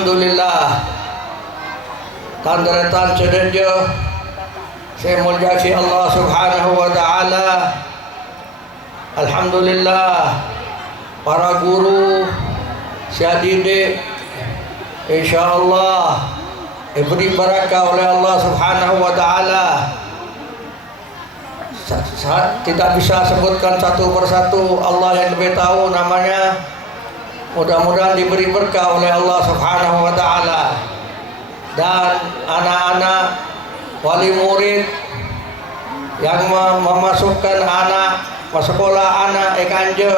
Alhamdulillah tandaretan sedenjo saya mulyasi Allah Subhanahu wa taala. Alhamdulillah para guru saya didik insyaallah diberi barakah oleh Allah Subhanahu wa taala. Tidak bisa sebutkan satu persatu, Allah yang lebih tahu namanya. Mudah-mudahan diberi berkah oleh Allah Subhanahu wa taala. Dan anak-anak wali murid yang memasukkan anak sekolah anak ekanje,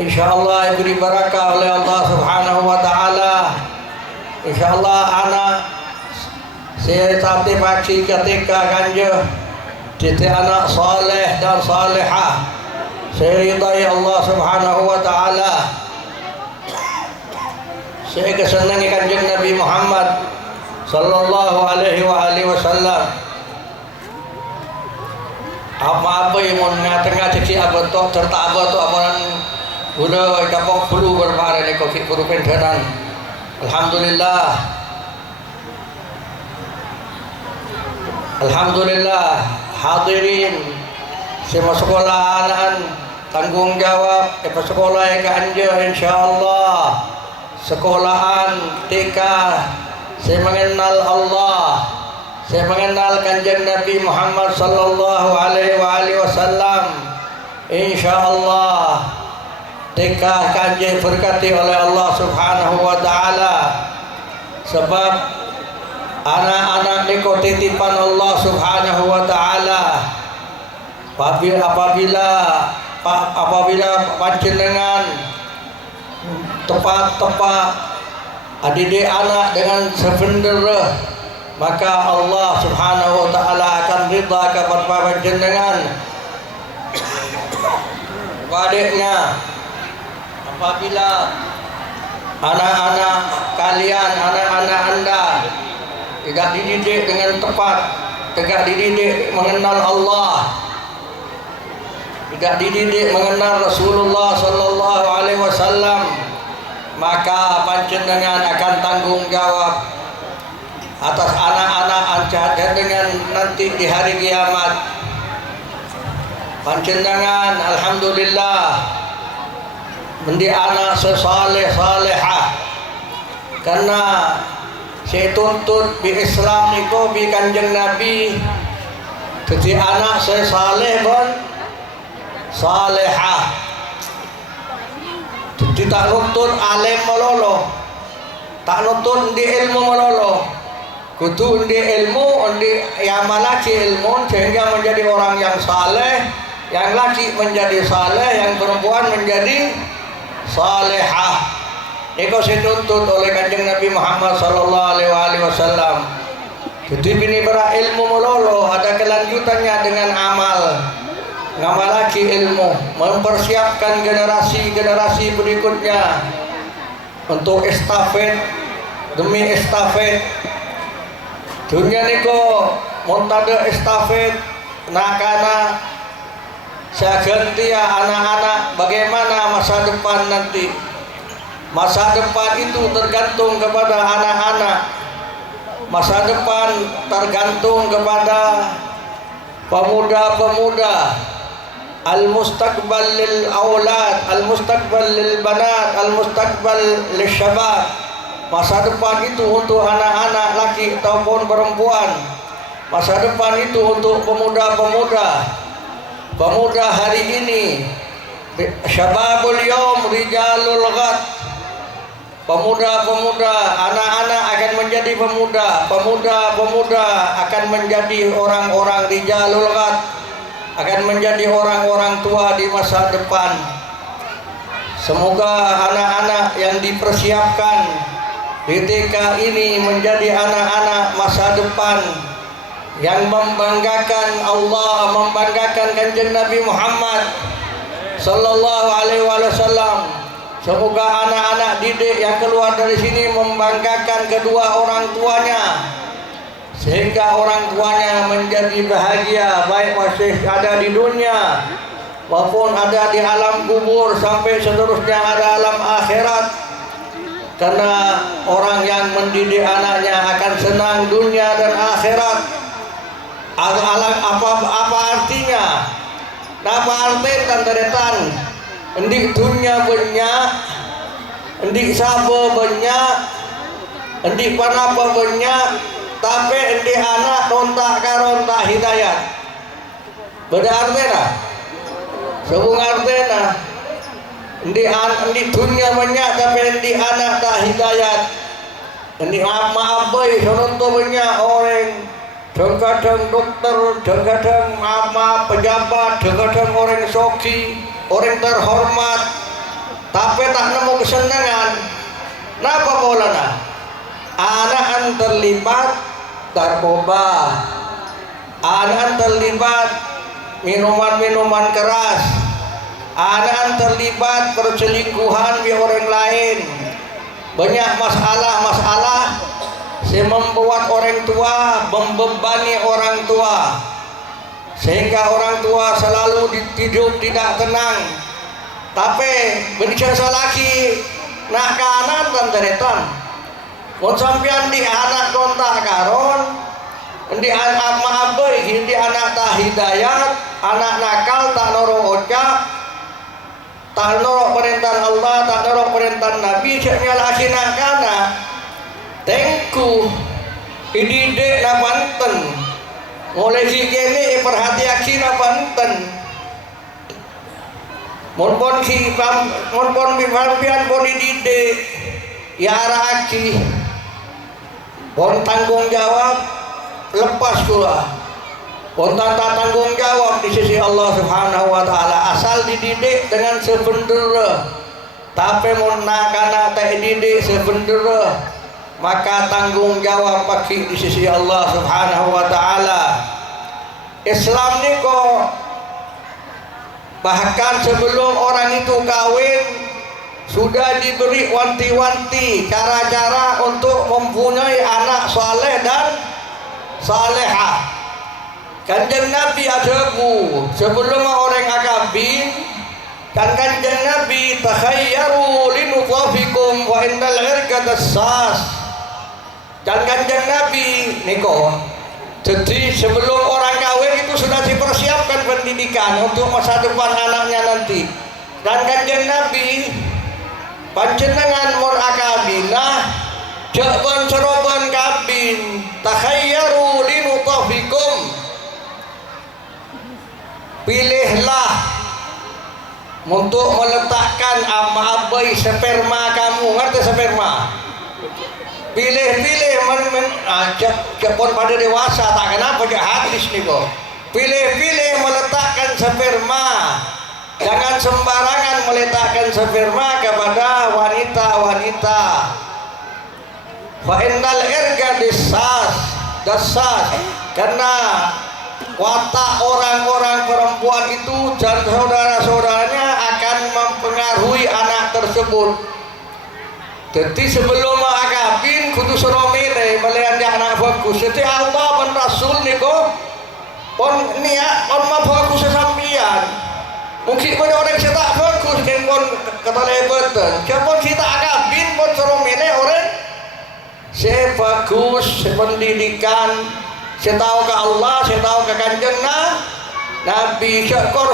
insyaallah diberi barakah oleh Allah Subhanahu wa taala. Insyaallah anak saya sampai pagi ketika kanje jadi anak saleh dan salihah. Saya ridai Allah Subhanahu wa taala. Saya kesenangi kanjeng Nabi Muhammad sallallahu alaihi wasallam. Apa yang mau tengah ceci abotok serta abotok aparan guna kapok flu berpare ni covid flu pendenan. Alhamdulillah. Alhamdulillah hadirin semua sekolah anak tanggung jawab sekolah yang anja insyaallah. Sekolahan TK saya mengenal Allah, saya mengenal kanjeng Nabi Muhammad sallallahu alaihi wasallam. Insyaallah TK kanjeng berkati oleh Allah Subhanahu wa taala. Sebab anak-anak niko titipan Allah Subhanahu wa taala. Apabila panjenengan tepat didik anak dengan sebenar, maka Allah Subhanahu wa taala akan ridha kepada panjenengan. Adiknya apabila anak-anak kalian, anak-anak anda tidak dididik dengan tepat, tidak dididik mengenal Allah, tidak dididik mengenal Rasulullah sallallahu alaihi wasallam, maka panjenengan akan tanggung jawab atas anak-anak anda dengan nanti di hari kiamat. Panjenengan alhamdulillah menjadi anak sesaleh-salehah, karena saya tuntut di Islam niko bi kanjeng Nabi jadi anak sesaleh bon salehah. Jadi tak nuntut alim melolo, tak nuntut di ilmu melolo, kudu di ilmu, di amalaki ilmu sehingga menjadi orang yang saleh, yang laki menjadi saleh, yang perempuan menjadi salehah. Iko dituntut oleh kanjeng Nabi Muhammad sallallahu alaihi wasallam. Jadi bini berilmu melolo ada kelanjutannya dengan amal. Ngamalaki ilmu, mempersiapkan generasi-generasi berikutnya untuk estafet demi estafet. Dunia niko montade estafet nakana saya ganti ya anak-anak bagaimana masa depan nanti. Masa depan itu tergantung kepada anak-anak. Masa depan tergantung kepada pemuda-pemuda. Al-mustaqbal lil aulad, al-mustaqbal lil banat, al-mustaqbal lil syabab. Masa depan itu untuk anak-anak laki ataupun perempuan. Masa depan itu untuk pemuda-pemuda. Pemuda hari ini, syababul yaum rijalul ghad. Pemuda-pemuda, anak-anak akan menjadi pemuda. Pemuda-pemuda akan menjadi orang-orang rijalul ghad, akan menjadi orang-orang tua di masa depan. Semoga anak-anak yang dipersiapkan di TK ini menjadi anak-anak masa depan yang membanggakan Allah, membanggakan kanjeng Nabi Muhammad sallallahu alaihi wasallam. Semoga anak-anak didik yang keluar dari sini membanggakan kedua orang tuanya, sehingga orang tuanya menjadi bahagia, baik masih ada di dunia maupun ada di alam kubur sampai seterusnya ada alam akhirat. Karena orang yang mendidik anaknya akan senang dunia dan akhirat. Apa artinya? Apa artinya tandaretan? Endik dunia banyak, endik sabo banyak, endik panapa banyak, tapi endik anak rontak karontak hidayat. Beda artinya? Sebung artinya. Di dunia banyak tapi di anak tak hidayat. Di maaf boy, contoh banyak orang, kadang dokter, kadang maaf pejabat, kadang orang soki, orang terhormat, tapi tak nemu kesenangan. Napa bolana? Anak terlibat narkoba, anak terlibat minuman-minuman keras, anak terlibat perselingkuhan di orang lain. Banyak masalah-masalah yang membuat orang tua membebani orang tua, sehingga orang tua selalu hidup tidak tenang. Tapi berbicara lagi nak kanan dan teretan mau sampean di anak kontak karon, di anak maaboy, di anak tak hidayat, anak nakal tak noro ocak, tak norok perintah Allah, tak norok perintah Nabi, ceknya laki nakana tengku idide na Banten mulai sikini perhatiaki na Banten monpon bimampian pon idide yara aki pon tanggung jawab lepas kula pun tak tanggung jawab di sisi Allah Subhanahu wa taala, asal dididik dengan sebenar, tapi mun nakana tak didik sebenar, maka tanggung jawab bagi di sisi Allah Subhanahu wa taala. Islam ni kok bahkan sebelum orang itu kawin sudah diberi wanti-wanti cara-cara untuk mempunyai anak saleh dan salehah. Kanjeng Nabi ada sebelum orang akabin, kanjeng Nabi takhayyaru linutafikum wa innal irqa dassas. Kanjeng Nabi niko. Jadi sebelum orang kawin itu sudah dipersiapkan pendidikan untuk masa depan anaknya nanti. Dan kanjeng Nabi panjenengan mun akabinah jakban seroban kabin takhayyaru linutafikum. Pilihlah untuk meletakkan abai sperma kamu, ngerti sperma? Pilih-pilih cepon pada dewasa tak kenapa je hadis nih kok. Pilih-pilih meletakkan sperma, jangan sembarangan meletakkan sperma kepada wanita-wanita. Fa innal irga dassas karena watak orang-orang perempuan itu dan saudara-saudaranya akan mempengaruhi anak tersebut. Jadi sebelum akabin kudu seromile melihat anak bagus. Jadi Allah dan Rasul niko pon niat pon bagus sesampian. Mungkin banyak orang yang tak bagus kan pon ketelebatan. Siapun kita akabin pon seromile orang saya bagus, pendidikan. Saya tahu ke Allah, saya tahu ke kanjeng Nabi, syukur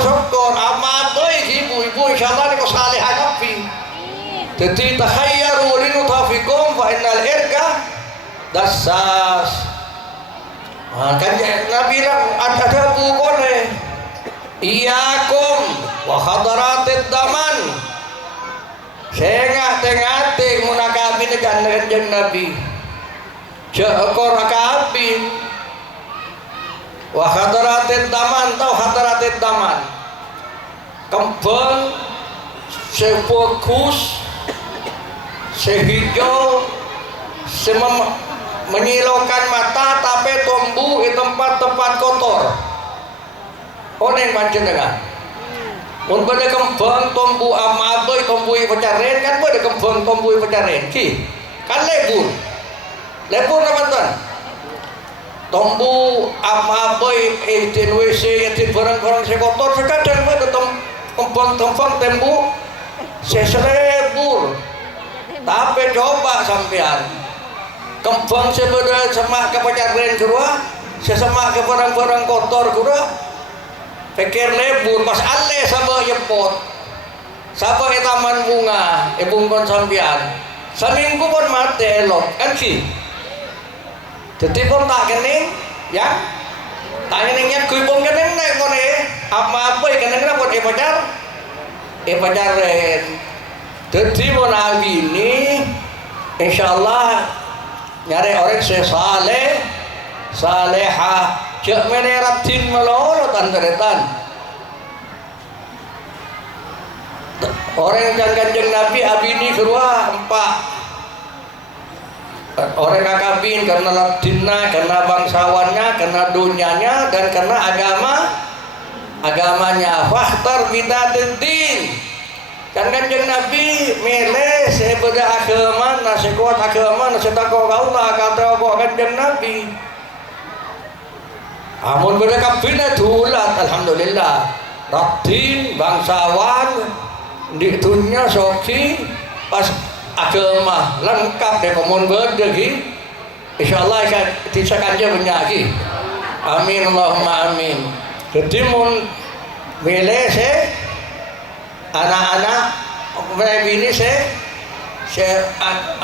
amat ibu-ibu insyaallah niku saleh akapi. Jadi takhayyaru linutafikum fa innal irqa dassas. Kanjeng Nabi ada bukone iyakum wa hadaratid daman. Saya ngate munakabi dengan kanjeng Nabi. Syukur akabi. Wa hadaratid daman, tahu hadaratid daman kembang sebagus sehijau menyilaukan mata tapi tumbuh di tempat-tempat kotor oneng panjenengan mun pada kembang tumbuh amadoy tumbuh pecaren kan pada kembang tumbuh pecaren ki kan lebur apa tuan tombu amaboy etin WC etin barang-barang sekotor sekadang ada kembang-kembang tembu seselebur Tapi coba sampean kembang sebelah semak ke pacaran kurang, sesemak ke barang-barang kotor kurang, pikir lebur pas ale sama yepot, sama taman bunga, bungkon sampean, seminggu pun mati elok kan sih. Jadi pun tak kening, ya, tak keningnya kuipun kening naik kone, apa keningnya buat pacar, pacaran. Jadi mau nabi ini, insya Allah nyari orang sesaleh, salehah, cek meneratin melolo tanteretan. Orang yang kanjeng Nabi abini kedua empat. Orang kakabin karena latinnya, karena bangsawannya, karena dunianya, dan karena agamanya. Fahtar bidatin din. Kan kanjeng Nabi milih sebeda agama, nasi kuat agama, nasi takwa Allah kata apa kanjeng Nabi. Amun beda kabina dulat, alhamdulillah. Ratin, bangsawan, di dunia soki, pas agama lengkap deh komun beda ki. Insyaallah bisa kanjeng menyaki. Amin Allahumma amin. Jadi mun milih anak-anak ini saya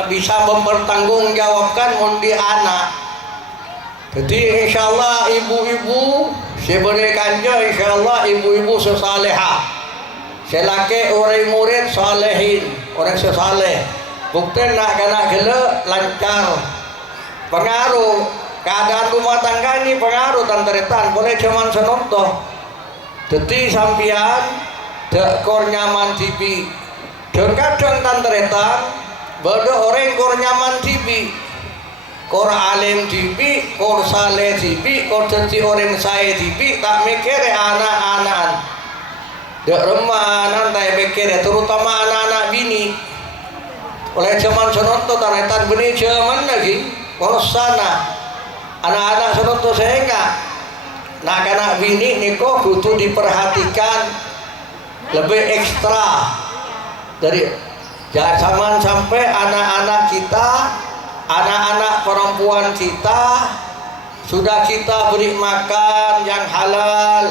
bisa mempertanggungjawabkan undi anak. Jadi insyaallah ibu-ibu sebagai kanja, insyaallah ibu-ibu sesalehah. Selaki orang murid salehin, orang sesaleh. Bukti nak kena gele lancar. Pengaruh keadaan rumah tangga ini pengaruh tanteretan boleh cuman senontoh. Jadi sampian dek kor nyaman TV dan kadang tanteretan bada orang kor nyaman TV kor alim TV kor saleh TV kor jadi orang saya TV tak mikir anak-anak dek remah anak tak mikir terutama anak-anak bini oleh zaman senonto tanteretan benih zaman lagi kalau sana anak-anak senonto saya enggak nak anak bini niko butuh diperhatikan lebih ekstra dari jangan sampai anak-anak kita, anak-anak perempuan kita sudah kita beri makan yang halal,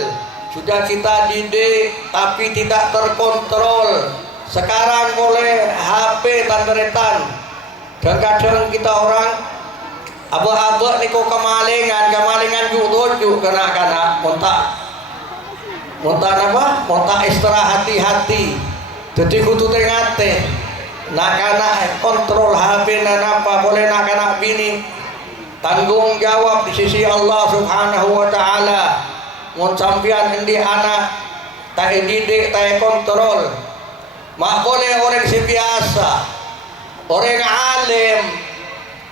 sudah kita didik tapi tidak terkontrol. Sekarang boleh HP tanteretan dan kadang kita orang abah-abah niko kemalingan juga kena monta apa? Monta ekstra hati-hati. Jadi kudu tengate. Nak kontrol HP dan apa boleh nak bini. Tanggung jawab di sisi Allah Subhanahu wa taala. Mun sampean endi anak tak didik, tak kontrol. Mak boleh orang biasa. Orang alim,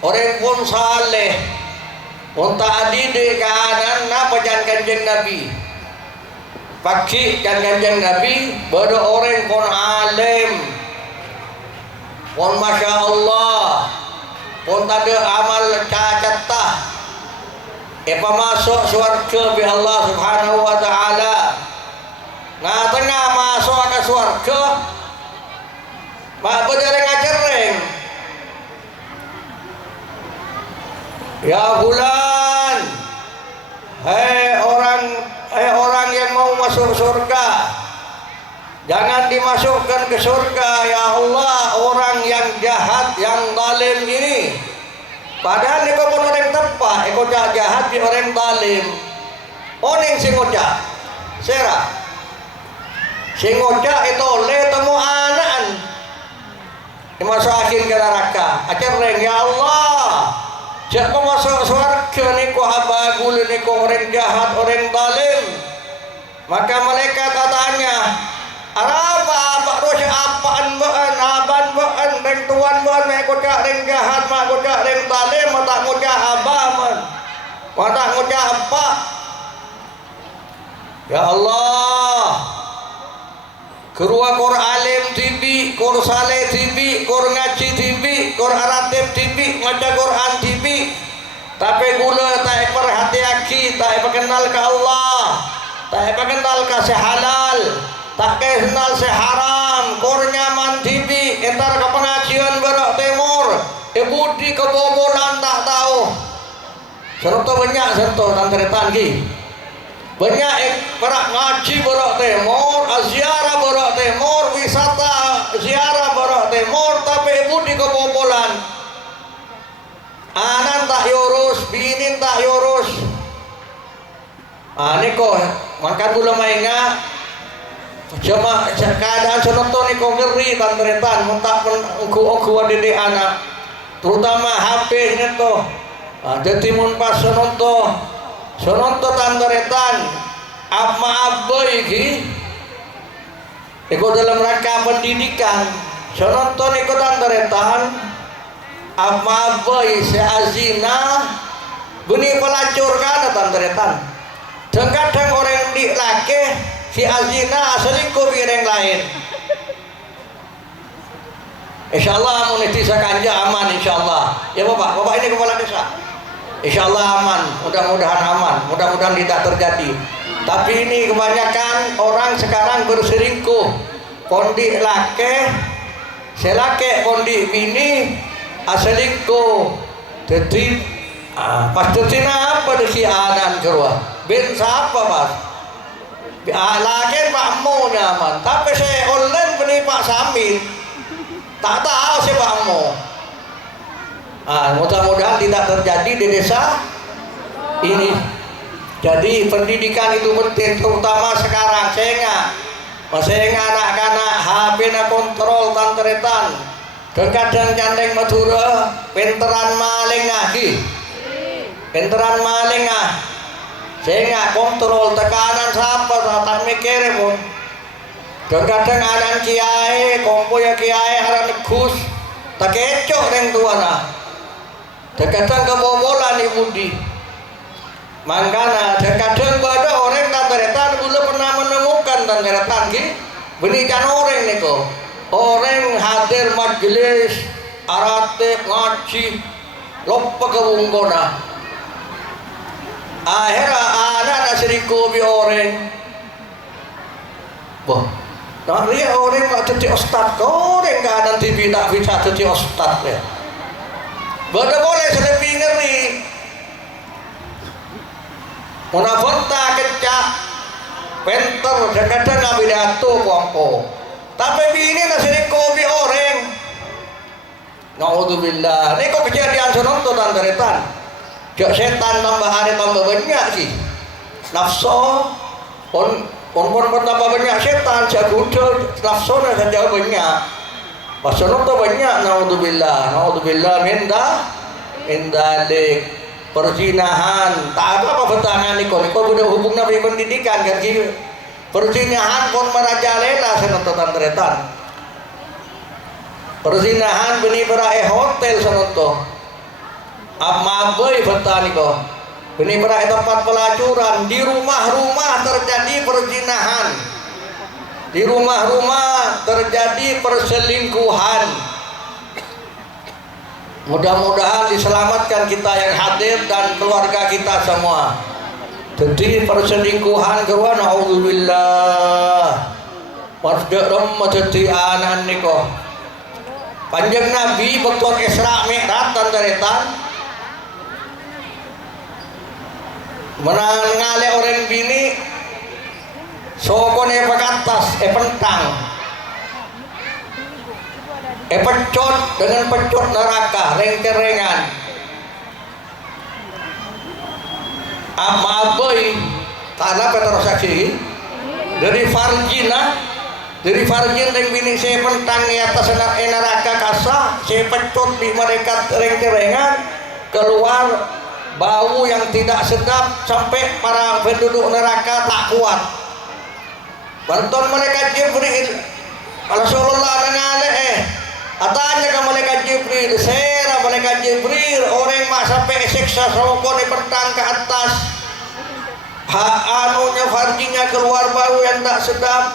orang pun saleh. Mun tak didik kanan napa jangan kanjeng Nabi. Pagi kan kanjeng Nabi bodoh orang pun alim pun masya Allah pun tak ada amal cacat apa masuk surga bi Allah Subhanahu wa taala nah tengah masuk ke surga mak berjaring ngajareng ya bulan hei orang yang mau masuk surga jangan dimasukkan ke surga ya Allah orang yang jahat yang zalim ini padahal ini pun orang tepat ekor jahat di orang zalim oning sing ngocak sera sing ngocak itu le temu anan dimasukin ke neraka akhirnya ya Allah jangan masuk surga niku habagul niku orang jahat orang zalim maka mereka katanya apa dosa apaan baan aban baan reng tuan baan mek kocak reng jahat mak kocak reng zalim mata kocak abaman mata kocak apa ya Allah kerua kor alim TV kor saleh TV kor ngaji TV kor aratib TV ngaca Quran TV tapi gula tak perhatiaki tak kenal ke Allah tak kenal ke sehalal tak kenal seharam kor nyaman TV entar ke pengajian budi kebobolan tak tahu. Serta banyak serta tanteretan ki. Banyak para ngaji borok timur, ziarah borok timur, wisata ziarah borok timur, tapi budi kebobolan. Anan tak yurus, binin tak yurus. Ini kok makan gula mainnya. Cuma keadaan senonton ni kau ngeri tanteretan, mentak aku adik anak, terutama HP ini tu. Jadi mun pas senonton tanteretan, apa iki? Ikut dalam rangka pendidikan, senonton ikut tanteretan, apa seazina, bunyi pelacur kan tanteretan. Kadang orang di laki si azina selingkuh dengan yang lain. Insyaallah muniti sakanja aman insyaallah. Ya Bapak ini kepala desa. Insyaallah aman, mudah-mudahan aman, mudah-mudahan tidak terjadi. Tapi ini kebanyakan orang sekarang berselingkuh. Pondi laki, selake pondi bini aselingkuh. Jadi pas tertina apa deki anan keluar. Ben siapa Mas? Lagi pakmu nyaman, tapi saya online beli Pak Samin, tak tahu si pakmu. Mudah-mudahan tidak terjadi di desa ini. Jadi pendidikan itu penting, terutama sekarang sehingga anak-anak HP na kontrol tanteretan. Kadang candeng Madura, penteran maling lagi, penteran maling sehingga kontrol tekanan siapa tak mikir pun. Kadang anak kiai kompo ya kiai aran negus tak kecok dengan tuana. Kadang kebobolan ibu di mangkana. Kadang ada orang tanteretan belum pernah menemukan tanteretan ki benikan orang niko. Orang hadir majelis arate ngaji lupa kebunggona. Akhirnya anak selingkuh bi orang. Boh, nak lihat orang tak jadi ustad, orang kan nanti tidak bisa jadi ustad ya. Boleh lebih ngeri. Munafata kecak, penter, kadang nggak pidato kuangko. Tapi bini nak selingkuh bi orang. Naudzubillah. Ini kok kejadian senonto tanteretan. Jak setan tambah hari tambah banyak sih. Nafsu pun tambah banyak setan. Jak kuda nafsu saja banyak. Pasal itu banyak. Naudzubillah min dalik perzinahan. Tak ada apa pertangan niko sudah hubung nabi pendidikan kan gitu. Perzinahan pun merajalela senonto tanteretan. Perzinahan beni berai hotel senonto. Apa boy bertani kok? Ini berai tempat pelacuran. Di rumah-rumah terjadi perzinahan. Di rumah-rumah terjadi perselingkuhan. Mudah-mudahan diselamatkan kita yang hadir dan keluarga kita semua. Jadi perselingkuhan keruan naudzubillah. Wasdaqam majdi anan niko. Panjang Nabi betul Isra Mi'raj tanteretan. Menangale orang bini sokone pekatas pentang pecot dengan pecot neraka rengkerengan boy karena petrosaksi dari farjin dan bini saya pentang di atas neraka kasa saya pecot di mereka rengkerengan keluar bau yang tidak sedap sampai para penduduk neraka tak kuat. Bantuan mereka Jibril. Rasulullah dengan katanya ke malaikat Jibril, sera malaikat Jibril orang mak sampai siksa rokok di petang ke atas. Anunya farjinya keluar bau yang tak sedap.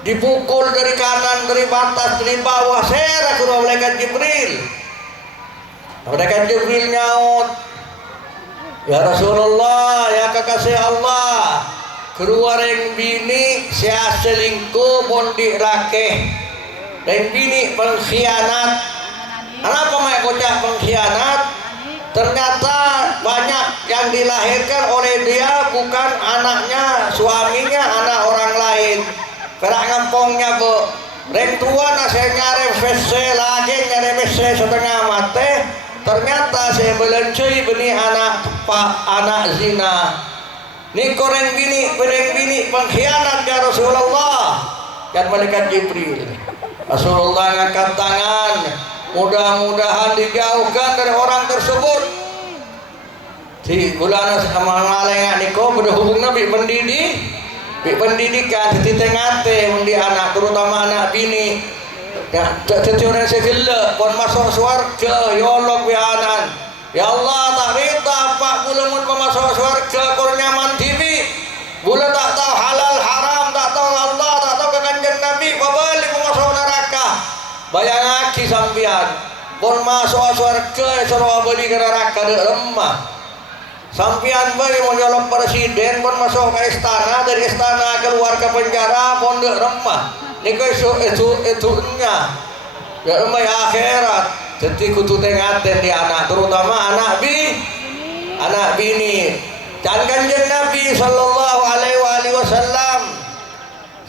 Dipukul dari kanan, dari atas, dari bawah. Sera keluar malaikat Jibril. Malaikat Jibril nyaut. Ya Rasulullah, ya kekasih Allah, keluar yang bini saya selingkuh bondi rakeh dan bini pengkhianat Kenapa mak bocah pengkhianat? Ternyata banyak yang dilahirkan oleh dia bukan anaknya, suaminya, anak orang lain. Perak ngampongnya bu, reng tua saya nyari WC lagi, nyari WC setengah mati. Ternyata saya belencui benih anak pak, anak zina. Ni koreng bini pengkhianat ya Rasulullah. Dan malaikat Jibril. Rasulullah ngangkat tangan, mudah-mudahan dijauhkan dari orang tersebut. Di bulan amalengak niko berhubung nabi pendidikan di tengate undi anak terutama anak bini. Ya, orang segala pun masuk surga ya Allah bianan. Ya Allah tak rita pak bulan mun masuk surga kur nyaman TV. Bulan tak tahu halal haram, tak tahu Allah, tak tahu ke kanjeng Nabi, pabalik masuk neraka. Bayang aki sampian pun masuk surga suruh beli ke neraka de remah. Sampian bari mau nyolong presiden pun masuk ke istana, dari istana keluar ke penjara pun de remah. Niko itu nya. Ya remah akhirat. Jadi kudu tengaten di anak terutama anak bini. Dan kanjeng Nabi sallallahu alaihi wasallam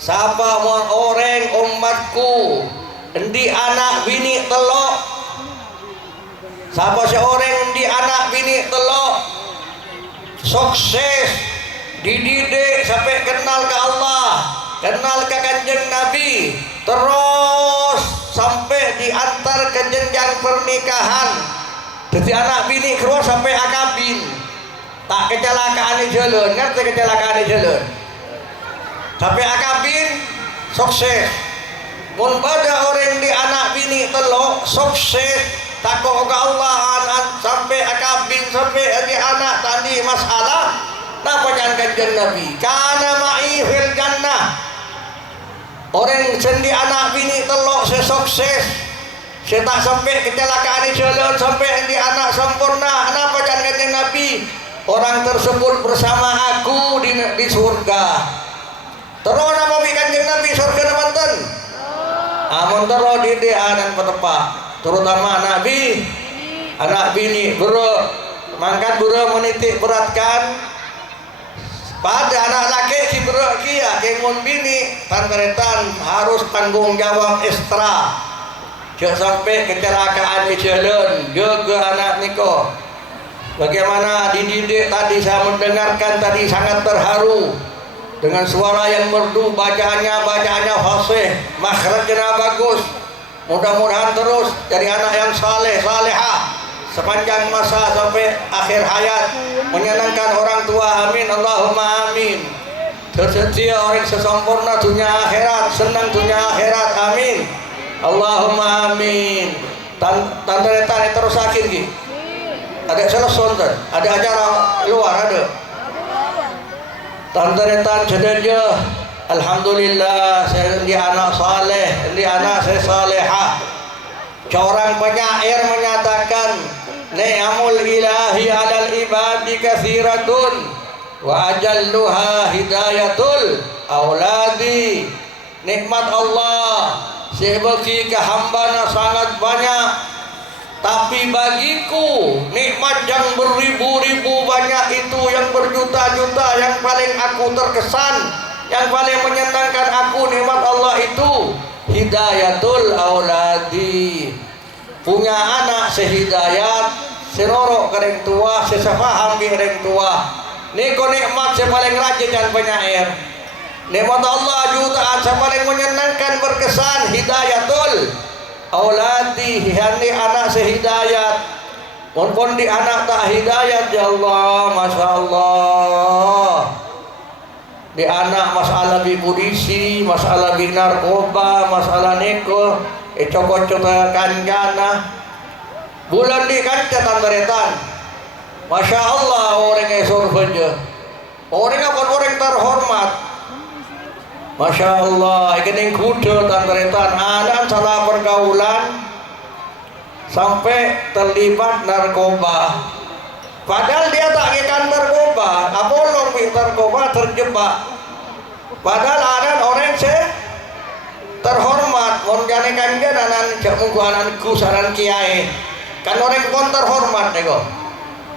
siapa orang umatku endi anak bini telok, siapa seorang di anak bini telok sukses dididik sampai kenal ke Allah, kenal ke kanjeng Nabi, terus sampai diantar ke jenjang pernikahan. Jadi anak bini keluar sampai akabin, tak kecelakaan di jalan, ngerti kecelakaan di jalan sampai akabin sukses. Mun pada orang di anak bini telok sukses takut ke Allah sampai akabin sampai di anak tadi masalah. Napa jangan kanjeng Nabi? Kana ma'i fil jannah. Orang sendi anak bini telok sukses, saya tak sampai kecelakaan di jalan sampai di anak sempurna. Kenapa jangan kanjeng Nabi? Orang tersebut bersama aku di surga. Terus nama kanjeng Nabi surga nonton. Amun terus di anak petepak, terutama anak bini bro, mangkat bro menitik beratkan pada anak laki si bro kia kengun bini tanteretan harus tanggung jawab ekstra. Jangan sampai kecelakaan di jalan jaga anak niko. Bagaimana dididik tadi saya mendengarkan tadi sangat terharu dengan suara yang merdu, bacaannya fasih, makhrajnya bagus. Mudah-mudahan terus jadi anak yang salehah sepanjang masa sampai akhir hayat, menyenangkan orang tua. Amin Allahumma amin. Tersedia orang sesempurna dunia akhirat, senang dunia akhirat. Amin Allahumma amin. Tante terus sakit gitu. Ada selesai, ada acara luar ada. Tantaretan sedaja. Alhamdulillah saya di anak saleh, di anak saya salehah. Seorang penyair menyatakan, ni'amul ilahi 'alal ibadi katsiratun wa ajalluha hidayatul auladi. Nikmat Allah sebagi hambana sangat banyak. Tapi bagiku nikmat yang beribu-ribu banyak itu, yang berjuta-juta, yang paling aku terkesan, yang paling menyenangkan aku nikmat Allah itu hidayatul auladi. Punya anak sehidayat, serorok kereng tua, sesepaham kereng tua. Niko nikmat yang paling rajin dan penyair. Nikmat Allah jutaan yang paling menyenangkan berkesan hidayatul auladi, hani anak sehidayat. Pun di anak tak hidayat ya Allah, masya Allah. Di anak masalah bi polisi, masalah bi narkoba, masalah neko, cokot-cokot kanjana. Bulan di kanca tantaretan. Masya Allah orang yang surga. Orang apa orang terhormat. Masya Allah, ikening kuda tantaretan anak salah pergaulan sampai terlibat narkoba. Padahal dia tak ikan narkoba, apolong narkoba terjebak. Padahal ada orang terhormat, orang anak kanjan anak cak mungku anakku saran kiai kan orang kon terhormat nego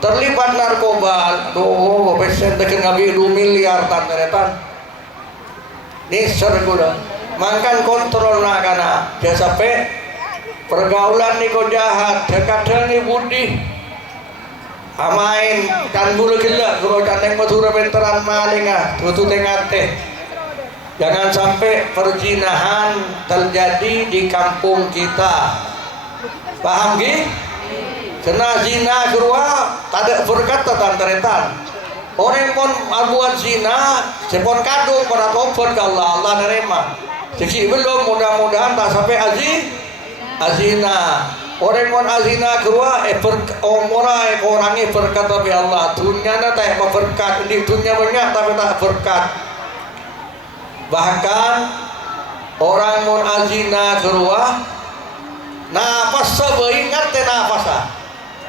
terlibat narkoba doh pesen teken ngabi 2 miliar tanteretan niser gula makan kontrol nak kana dia sampai pergaulan niko jahat kadang ni budi amain kan bulu gila guru caneng madura benteran malinga tutu tengate. Jangan sampai perzinahan terjadi di kampung kita. Paham gi? Kena zina kedua tak ada berkat tantaretan. Orang pun abuan zina, sepon kadung pada tobat ke Allah, Allah nerima. Seki belum mudah-mudahan tak sampai azina. Orang pun azina kedua morai orangnya berkat tapi Allah. Dunia na tak berkat, di dunia banyak tapi tak berkat. Bahkan orang mun azina keluar nafas sebeingat teh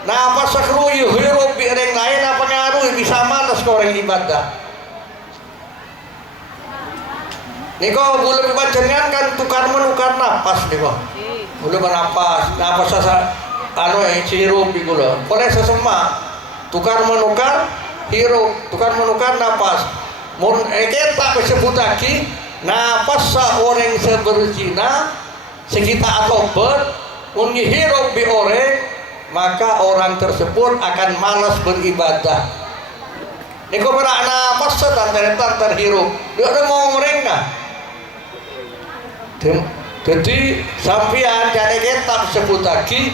nafas keruy hirup bi orang lain apa ngaruh bisa malas ke orang ibadah niko belum dibacakan kan tukar menukar nafas niko belum nafas asa hirup bi gula boleh sesema tukar menukar hirup tukar menukar nafas mun kita disebut lagi nafas orang seberzina sekitar atobat mun hirup bi orang maka orang tersebut akan malas beribadah niko berak nafas tantar terhirup dia ada mau merengah jadi sampian jadi kita disebut lagi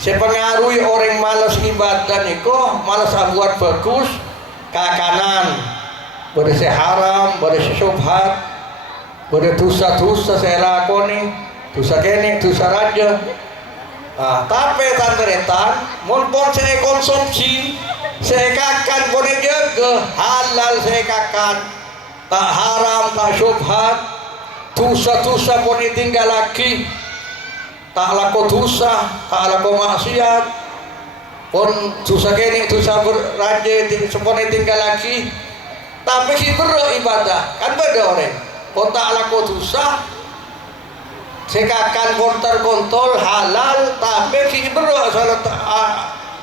sepengaruhi orang malas ibadah niko malas buat bagus ke kanan boleh haram, boleh syubhat, boleh dosa-dosa saya lakoni, dosa kene, dosa raja. Tapi tanteretan, mumpun saya konsumsi, saya kakan boleh jaga halal saya kakan, tak haram, tak syubhat, dosa-dosa boleh tinggal lagi, tak laku dosa, tak laku maksiat, pun dosa kene, dosa raja, boleh tinggal lagi. Tapi kita ibadah kan beda orang kota laku dosa sekakan kontol halal tapi kita salat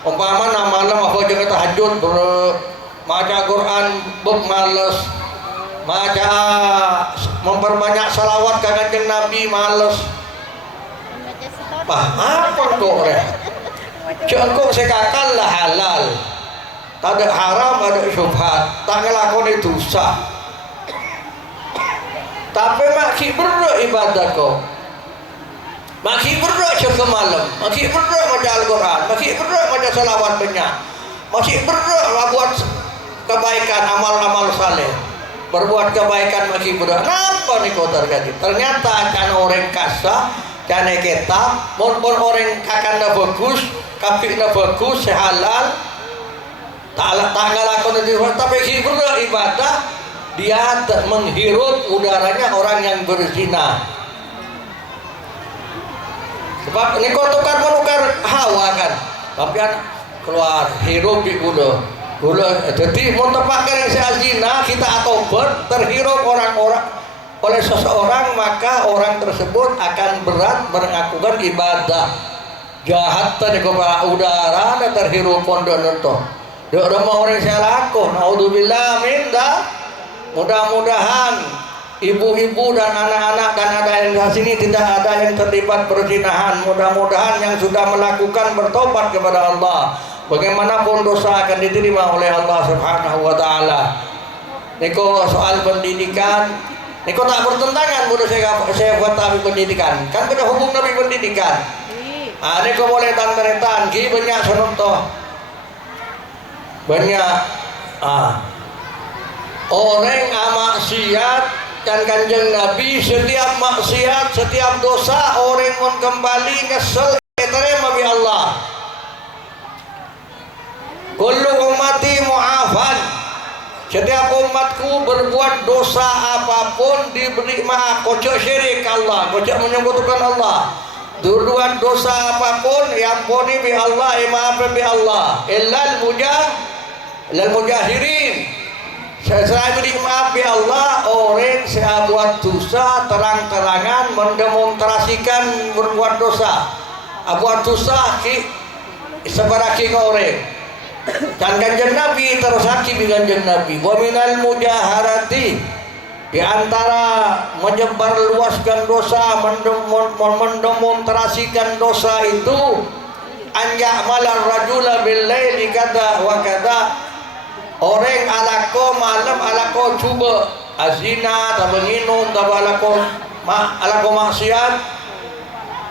umpama malam apa jangan tahajud maca Quran males maca memperbanyak salawat ke kanjeng Nabi males apa kok jangan sekakan lah halal tak ada haram, ada syubhat, tak ngelakoni dosa. Tapi makin beribadah kau, makin jaga malam, makin baca Al-Quran, makin baca salawat banyak, makin buat kebaikan, amal-amal saleh, berbuat kebaikan makin Kenapa nih kau terjadi? Ternyata kan orang kasa, kan kita, maupun orang kakanda bagus, kafirna bagus, sehalal. Tak lakon itu tapi hidup ibadah dia menghirup udaranya orang yang berzina sebab ini kau tukar hawa kan tapi kan keluar hirup di gula jadi mau tepatkan yang saya zina kita atobat terhirup orang-orang oleh seseorang maka orang tersebut akan berat melakukan ibadah jahat tadi kepala udara dan terhirup pondok nonton. Dok rumah orang saya laku, naudzubillah minta. Mudah-mudahan ibu-ibu dan anak-anak dan ada yang di sini tidak ada yang terlibat perzinahan. Mudah-mudahan yang sudah melakukan bertobat kepada Allah. Bagaimanapun dosa akan diterima oleh Allah Subhanahu wa taala. Niko soal pendidikan, niko tak bertentangan mudah saya buat tapi pendidikan. Kan beda hukum Nabi pendidikan. Niko boleh tanteretan, ki banyak contoh. Banyak orang maksiat kan kanjeng Nabi setiap maksiat setiap dosa orang pun kembali nyesel terima bi Allah kullu ummati mu'afan setiap umatku berbuat dosa apapun diberi maaf kocok syirik Allah kocok menyebutkan Allah berbuat dosa apapun yang poni bi Allah maaf bi Allah illal mujahirin saya beri maaf ya Allah orang saya buat dosa terang-terangan mendemonstrasi terasikan berbuat dosa. Buat dosa ki sebaraki ke orang. Dan kanjeng Nabi terusaki dengan kanjeng Nabi. Wa minal mujaharati, di antara menyebar luaskan dosa, mendemonstrasikan dosa itu, an ya'malar rajula bil laili kada wa kada, orang alako malam alako cuba azina, tak menginum, tak alako maksiat.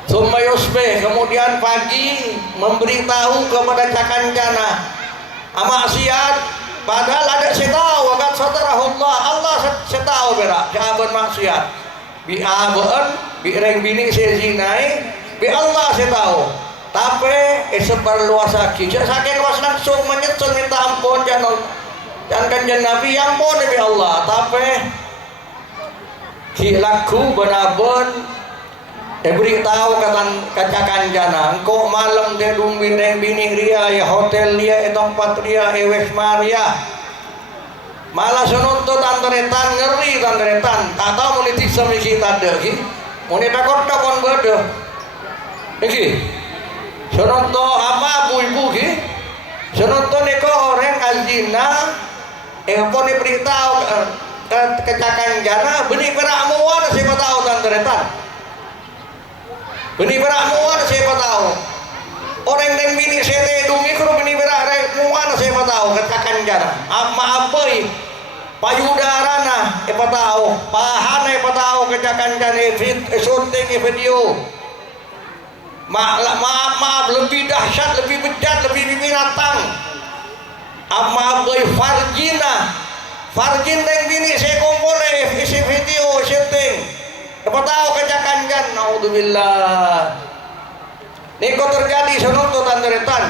Summa yusbih, kemudian pagi memberitahu kepada cakancana maksiat, padahal ada setahu wakat satarahullah, Allah setahu berak jahaban maksiat bi aban bi reng bini sezinai bi Allah setahu, tapi sebar luasaki saking luas langsung menyesal minta ampun jangan kanjeng Nabi ampun bi Allah, tapi hilaku benaben beritahu kacakan jana engkau malam dia dumbi reng bini ria ya hotel dia tempat ria ewes maria malah senonton tanteretan ngeri tanteretan tak tahu mau ditiksa mikir tanda ki mau ditakut takon bodoh iki senonton apa ibu ki senonton eko orang azina pun diberitahu kacakan jana benih perak muan siapa tahu tanteretan benih berak muan siapa tahu orang yang bini sete dungi kalau benih berak muan siapa tahu katakan jana maafai payudarana siapa tahu pahan siapa tahu katakan jana syuting video maaf lebih dahsyat lebih bejat lebih binatang maafai farjin yang bini saya kumpul isi video syuting. Apa tahu kacakan kan? Naudzubillah. Niko terjadi senonton tanderetan.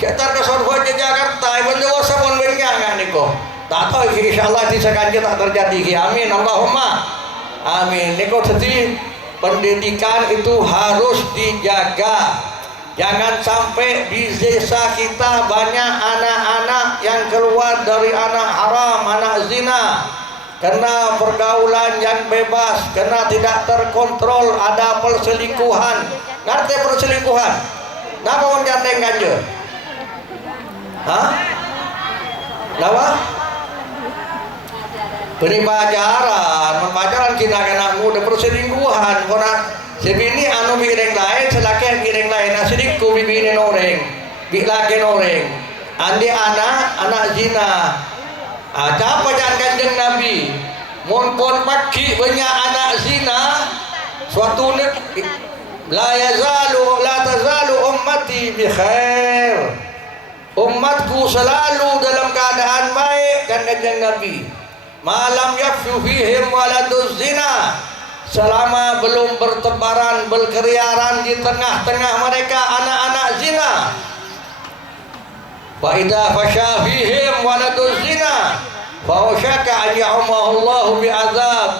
Kita ke surga Jakarta, ibu Jawa sabun benyangan niko. Tak tahu insyaallah di sekanja tak terjadi. Amin Allahumma. Amin. Niko jadi pendidikan itu harus dijaga. Jangan sampai di desa kita banyak anak-anak yang keluar dari anak haram, anak zina. Karena pergaulan yang bebas, karena tidak terkontrol, ada perselingkuhan. Ngerti perselingkuhan? Napa menjandeng ganja? Hah? Napa? Pacaran Cina anak muda perselingkuhan. Karena sebini anu bireng lain, selaki bireng lain. Asidikku bibini noreng, bilaki noreng. Andi anak zina. Apa jangan kanjeng Nabi mumpun pagi banyak anak zina suatu negeri la tazalu ummati bi khair, umatku selalu dalam keadaan baik kan kanjeng Nabi malam yafshu fihim waladuz zina, selama belum bertebaran berkeliaran di tengah-tengah mereka anak-anak zina. Fa idza fasha fihim waladuz zina fa usyaka an ya'amahullahu bi'adzab.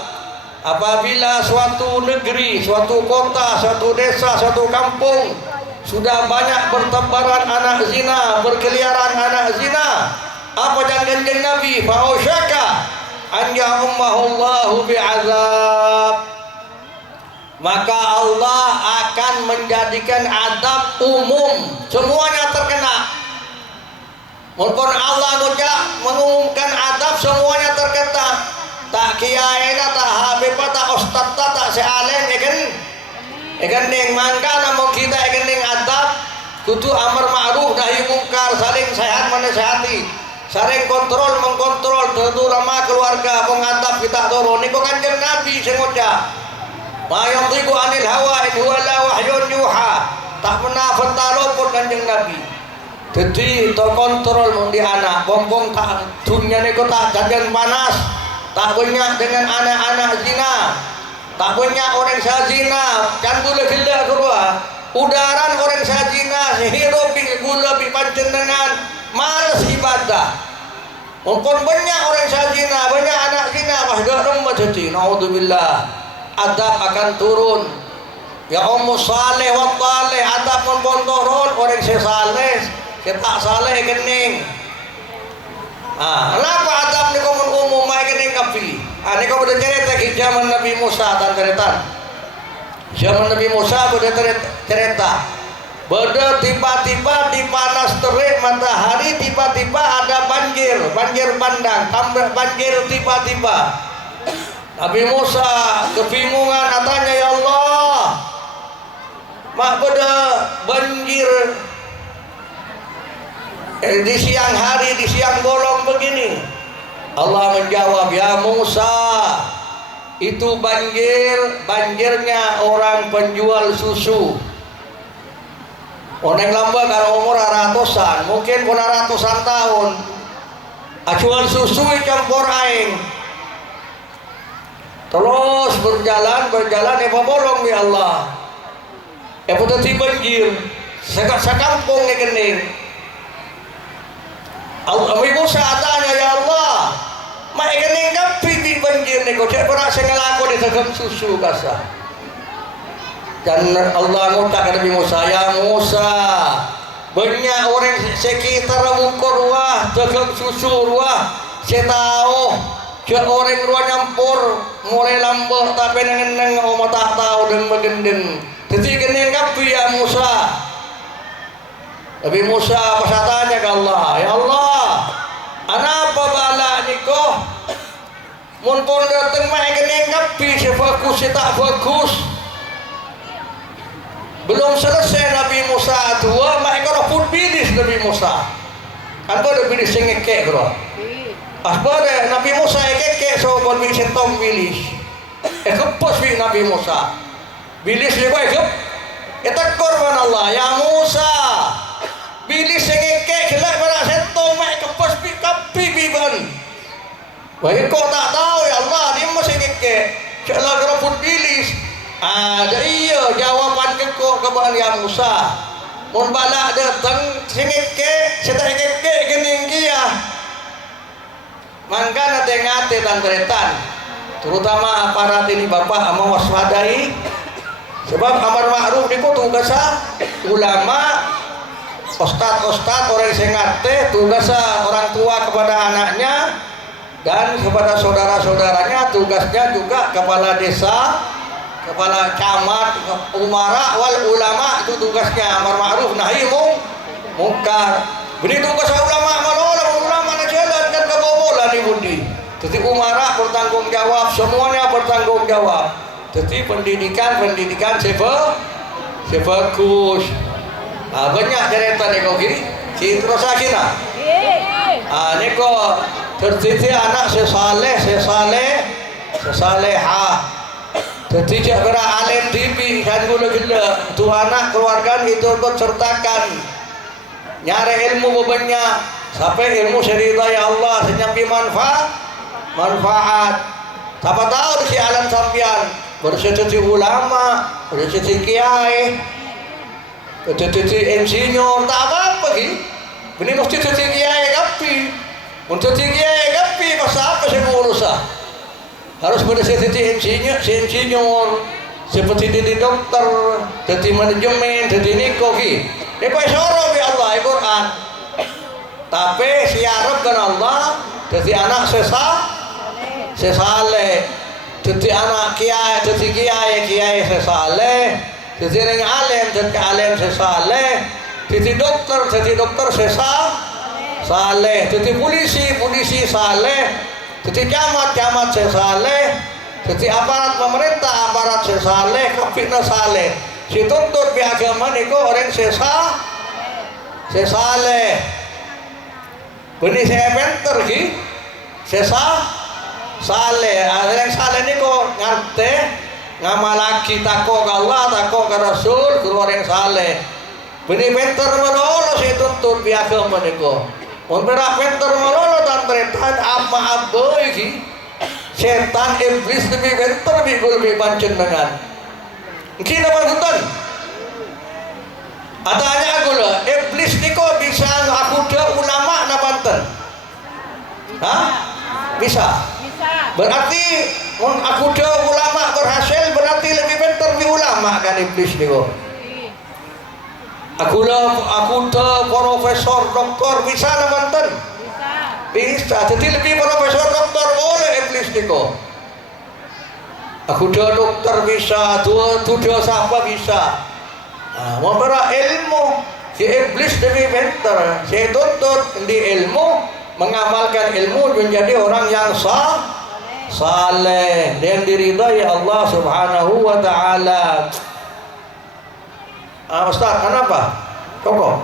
Apabila suatu negeri, suatu kota, suatu desa, suatu kampung sudah banyak bertebaran anak zina, berkeliaran anak zina, apa jangan kanjeng Nabi fa usyaka an ya'amahullahu bi'adzab, maka Allah akan menjadikan azab umum, semuanya terkena. Mumpun Allah mengumumkan adab semuanya terkena. Tak kiai tak habib tak ustaz tak sealen egen deng mangka namun kita egen deng adab kudu amar ma'ruf nahi mungkar, saling sehat menasihati, saling kontrol mengkontrol terutama keluarga pengadab kita turun. Niku kanjeng Nabi sing ngucap ma yantiqu anil hawa in huwa la wahyun yuha, tak pernah fentalopun kanjeng Nabi. Jadi terkontrol mundi anak, bongbong tak dunia ni tak jajan panas, tak banyak dengan anak-anak zina, tak banyak orang zina, kan boleh gila kedua, udaran orang zina, hidup gula pancen dengan malas ibadah. Mumpun banyak orang zina, banyak anak zina, wahdah rumah jadi, naudzubillah, adab akan turun. Ya Ummu Saleh wa Taleh, adab mumpun turun orang saleh. Kita saleh kening. Kenapa adab ni kau umum mai kening kapi? Ni kau bercerita zaman Nabi Musa tanteretan. Zaman Nabi Musa beda cerita. Beda tiba-tiba dipanas terik matahari, tiba-tiba ada banjir bandang, tambah banjir tiba-tiba. Nabi Musa kebingungan, katanya, ya Allah, mak beda banjir di siang hari, di siang bolong begini. Allah menjawab, ya Musa, itu banjirnya orang penjual susu. Orang lamba kalau umur ratusan, mungkin pun ratusan tahun, jual susu campur aing. Terus berjalan, bolong ya Allah. Putar banjir, sekampung ni kening. Nabi Musa tanya, ya Allah, mak kening kapi di banjir ni kau cek pernah saya ngelaku di segam susu kasar. Dan Allah ngutak Nabi Musa, ya Musa, banyak orang sekitar mengukur ruah, tegak susu ruah, saya tahu, cak orang ruah nyampur, mulai lambak tapi neng oma tak tahu dan bagendeng. Jadi kena kapi ya Musa. Nabi Musa pas tanya ke Allah, ya Allah, apa bala niko? Mun pun datang mai kena kapi, saya fokus, saya tak fokus. Belum selesai Nabi Musa tua, mereka pun bilis Nabi Musa. Apa ada bilis yang ngekek bro? Apa ada Nabi Musa ngekek so buat bilis setong bilis. Kepos bi Nabi Musa. Bilis dia kau kita korban Allah. Ya Musa, bilis yang ngekek kelak pada setong mak kepos bi kapi biban. Wahai kau tak tahu ya Allah, dia masih ngekek. Kalau kau pun bilis. Ada iya jawaban kekok kepada ya Musa. Mun bala datang singike, kita ngeke gening kia. Mangga nate ngate dan beretan. Terutama aparat ini Bapak mau waspadai. Sebab amar ma'ruf niku tugasnya ulama, ustad orang sing ngate tugasnya orang tua kepada anaknya dan kepada saudara-saudaranya, tugasnya juga kepala desa, kepala camat, umara wal ulama, itu tugasnya amar ma'ruf nahi mungkar. Begitu tugas ulama nak jalan kan kebobolan di budi. Jadi umara bertanggung jawab, semuanya bertanggung jawab. Jadi pendidikan sebagus. Banyak cerita ni kau kiri, terus lagi nak. Ni kau tertiti anak sesalehah. Jadi jangan alim TV kan gula-gula. Tu anak keluarga itu ikut sertakan. Nyari ilmu banyak. Sampai ilmu seridai Allah senyambi manfaat. Siapa tahu di alam sampian bersetuju ulama, bersetuju kiai, bersetuju insinyur, tak apa-apa gitu. Ini mesti setuju kiai kapi. Untuk kiai kapi masa apa sih urusan? Harus bersetuju insinyur, seperti di dokter, jadi manajemen, jadi nikoki. Ini soro bi Allah Al-Quran. Tapi siarapkan Allah jadi anak sesaleh, jadi anak kiai, jadi kiai sesaleh, jadi orang alim, jadi alim sesaleh, jadi dokter sesaleh, jadi polisi saleh, jadi camat sesaleh, jadi aparat pemerintah sesaleh, kapitna saleh. Si tuntut di agama niku orang sesaleh. Bini saya penter ki, saleh. Ada yang saleh niku ngerti, ngamalaki tako ke Allah, tako ke Rasul, keluar yang saleh. Bini penter melolo si tuntut di agama niku. Untuk penter melolo dan beretan apa aboy ki, setan iblis lebih penter lebih pancen dengan. Kira berhutan. Atanya aku lah, iblis ni kok bisa aku dia ulama na Banten? Hah? Bisa. Berarti aku dia ulama berhasil, berarti lebih pintar di ulama kan iblis ni kok. Aku dia profesor doktor bisa na Banten? Bisa. Jadi lebih profesor doktor boleh iblis ni kok. Aku dah dokter bisa, tu siapa bisa. Mau ilmu, si iblis demi pintar, si tuntut di ilmu, mengamalkan ilmu menjadi orang yang saleh dan diridhai Allah Subhanahu wa taala. Ustaz, kenapa? Kok?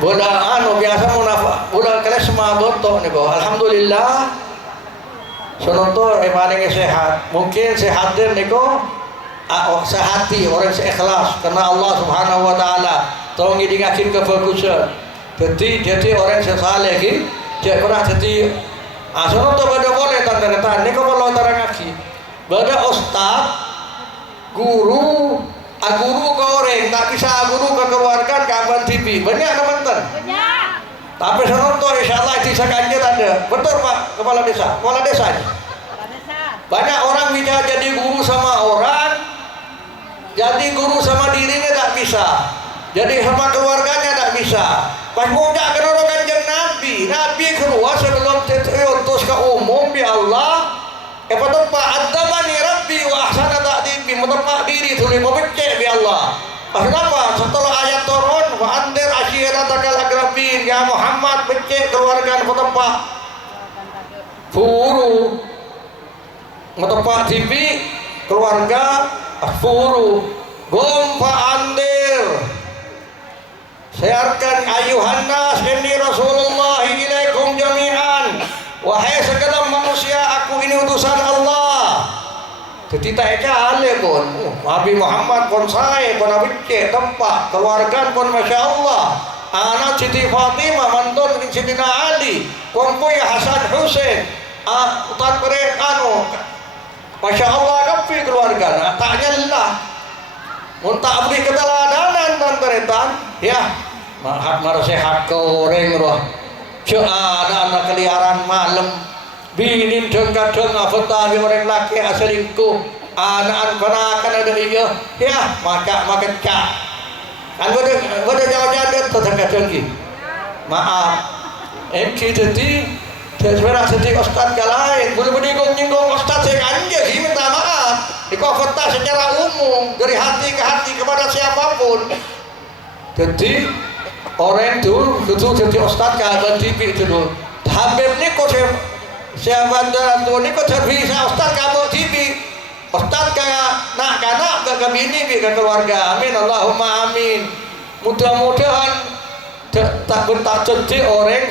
Bola biasa munafak, bola karisma botok nih, alhamdulillah. Sononto paling sehat, mungkin sehatin niko sehati orang seikhlas karena Allah Subhanahu wa taala tolong idingakin kefokusan. Jadi orang sesaleh ki, dia pernah jadi sononto pada boleh tanda-tanda niko kalau tarangaki. Bada ustaz, guru ke orang tak bisa guru kekeluarkan kapan TV banyak teman-teman. Banyak. Tapi sononto insyaallah di sakannya ada. Betul Pak Kepala Desa. Banyak orang bisa jadi guru sama orang, jadi guru sama dirinya tak bisa, jadi sama keluarganya tak bisa. Pas muda kenapa Kanjeng Nabi keluar sebelum diutus ke umum bi Allah. Betul Pak, adabani Rabbi wa ahsana ta'dibi, menempa diri tuli pemecek bi Allah. Kenapa? Setelah ayat turun, wa andir ashiratakal agrabin, ya Muhammad becek keluarga metempa furu, metempa TV keluarga furu, gompa andir, siarkan ayuhan nas inni Rasulullah ilaikum jami'an, wahai segala manusia aku ini utusan Allah. Jadi tak kale pun Nabi Muhammad pun saya pun Nabi cek tempat keluarga pun Masya Allah, anak Siti Fatimah mantun Siti Ali kumpul Hasan Hussein utan beri Masya Allah kapi keluarga tak nyelah muntah beri keteladanan dan teretan ya maaf marah sehat koreng roh ada anak keliaran malam binin dengka-deng afetahi orang laki asalingkuh anak panakan ada iya ya maka cak kan bodoh jauh-jauh tetangga-tenggi maaf jadi sebenarnya sedih ustaz kalain boleh menyinggung ustaz saya anja sih minta maaf dikofeta secara umum dari hati ke hati kepada siapapun. Jadi orang itu jadi ustaz kawan TV itu dulu Habib ni kau siapa tu ni kau bisa ustaz kamu TV ustaz kayak nak kanak ke bini ke keluarga amin Allahumma amin mudah-mudahan tak jadi orang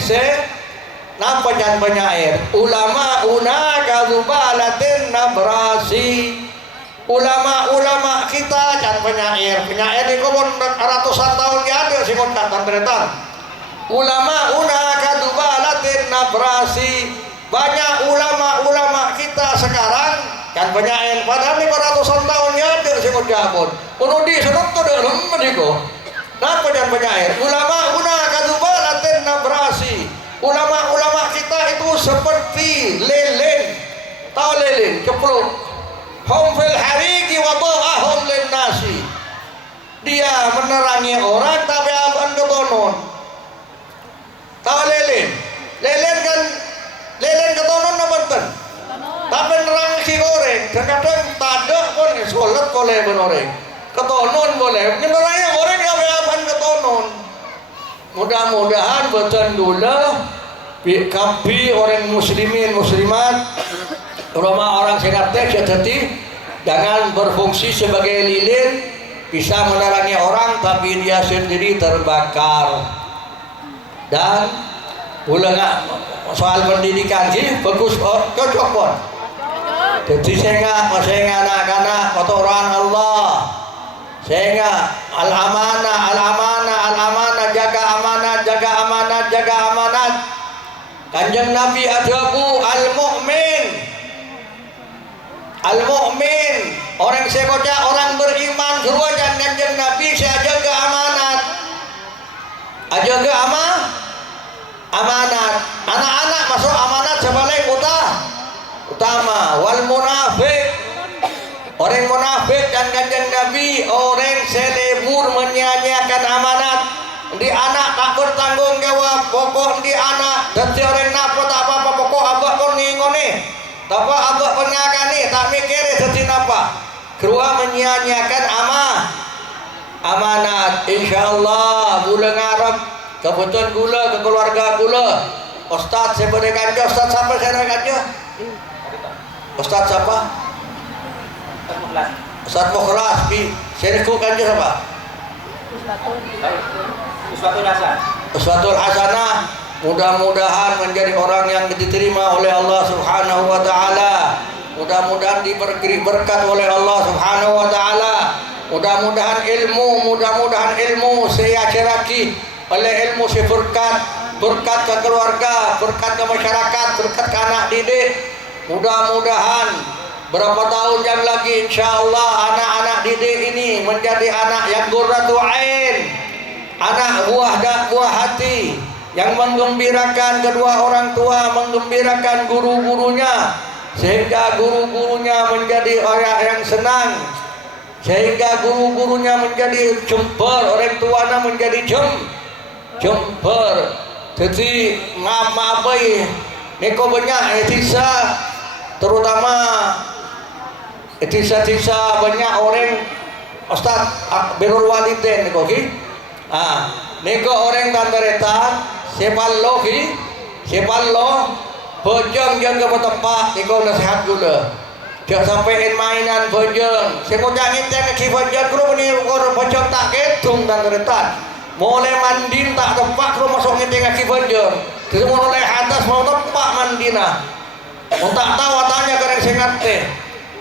nampak jangan penyair ulama kazubalatin nabrasi ulama kita jangan penyair ini kau ratusan tahun ada sih kontak tanteretan ulama kazubalatin nabrasi banyak ulama kita sekarang kan penyair padahal ini ratusan tahun ada sih kontak pun di senuk tu dalam meniko nampak jangan penyair ulama kazubalatin nabrasi ulama kita itu seperti lilin, tahu lilin ceplok hum fil hariki wa dha'ahum lin nasi, dia menerangi orang tapi aban ketonon, tahu lilin kan lilin ketonon nabenten tapi nerang si goreng kadang tadak pun sholat boleh benoreng ketonon boleh menerangi orang yang aban ketonon. Mudah-mudahan betul dulu kapi orang muslimin muslimat rumah orang sengatek jadi jangan berfungsi sebagai lilin bisa menerangi orang tapi dia sendiri terbakar. Dan ulang soal pendidikan sih bagus cocok pun. Jadi saya anak-anak kotoran Allah. Saya al-amanah jaga amanat. Kanjeng Nabi adabu al-mu'min orang sekoja orang beriman suruh kanjeng Nabi saya jaga amanat amanat anak-anak masuk amanat sebagai utama wal munafik orang munafik dan kanjeng Nabi orang selebur menyanyiakan amanat di anak tak bertanggung jawab pokok di anak dan si orang napa tak apa-apa pokok abah pun ngingone tak menyia-nyiakan amanat. Insyaallah bulan Arab kebetulan gula ke keluarga gula. Ustaz saya boleh kanja. Ustaz siapa saya nak kanja? Ustaz siapa? Ustaz Mukhlas. Saya nak kanja siapa? Uswatul Hasanah. Mudah-mudahan menjadi orang yang diterima oleh Allah Subhanahu wa taala. Mudah-mudahan diberi berkat oleh Allah Subhanahu wa taala. Mudah-mudahan ilmu saya ceraki oleh ilmu si berkat ke keluarga, berkat ke masyarakat, berkat ke anak didik. Mudah-mudahan berapa tahun yang lagi insyaallah anak-anak didik ini menjadi anak yang qurratu ain, anak buah hati yang menggembirakan kedua orang tua, menggembirakan guru-gurunya, sehingga guru-gurunya menjadi orang yang senang, sehingga guru-gurunya menjadi jember, orang tuanya menjadi jember. Jadi maaf-maafai niko banyak etisa, terutama etisa banyak orang Ustaz birrul walidain niko ki. Niko orang tandaretan sepallo bojong jaga betepak niko nasihat gula. Jangan sampai mainan bojong. Saya mau jangan ki bojong kru ni bojong tak ketung tandaretan. Mulai mandin tak tepak kru masuk ngiteng ki bojong. Jadi mulai atas mau tepak mandina. Mau tak tahu tanya ke orang sengat teh.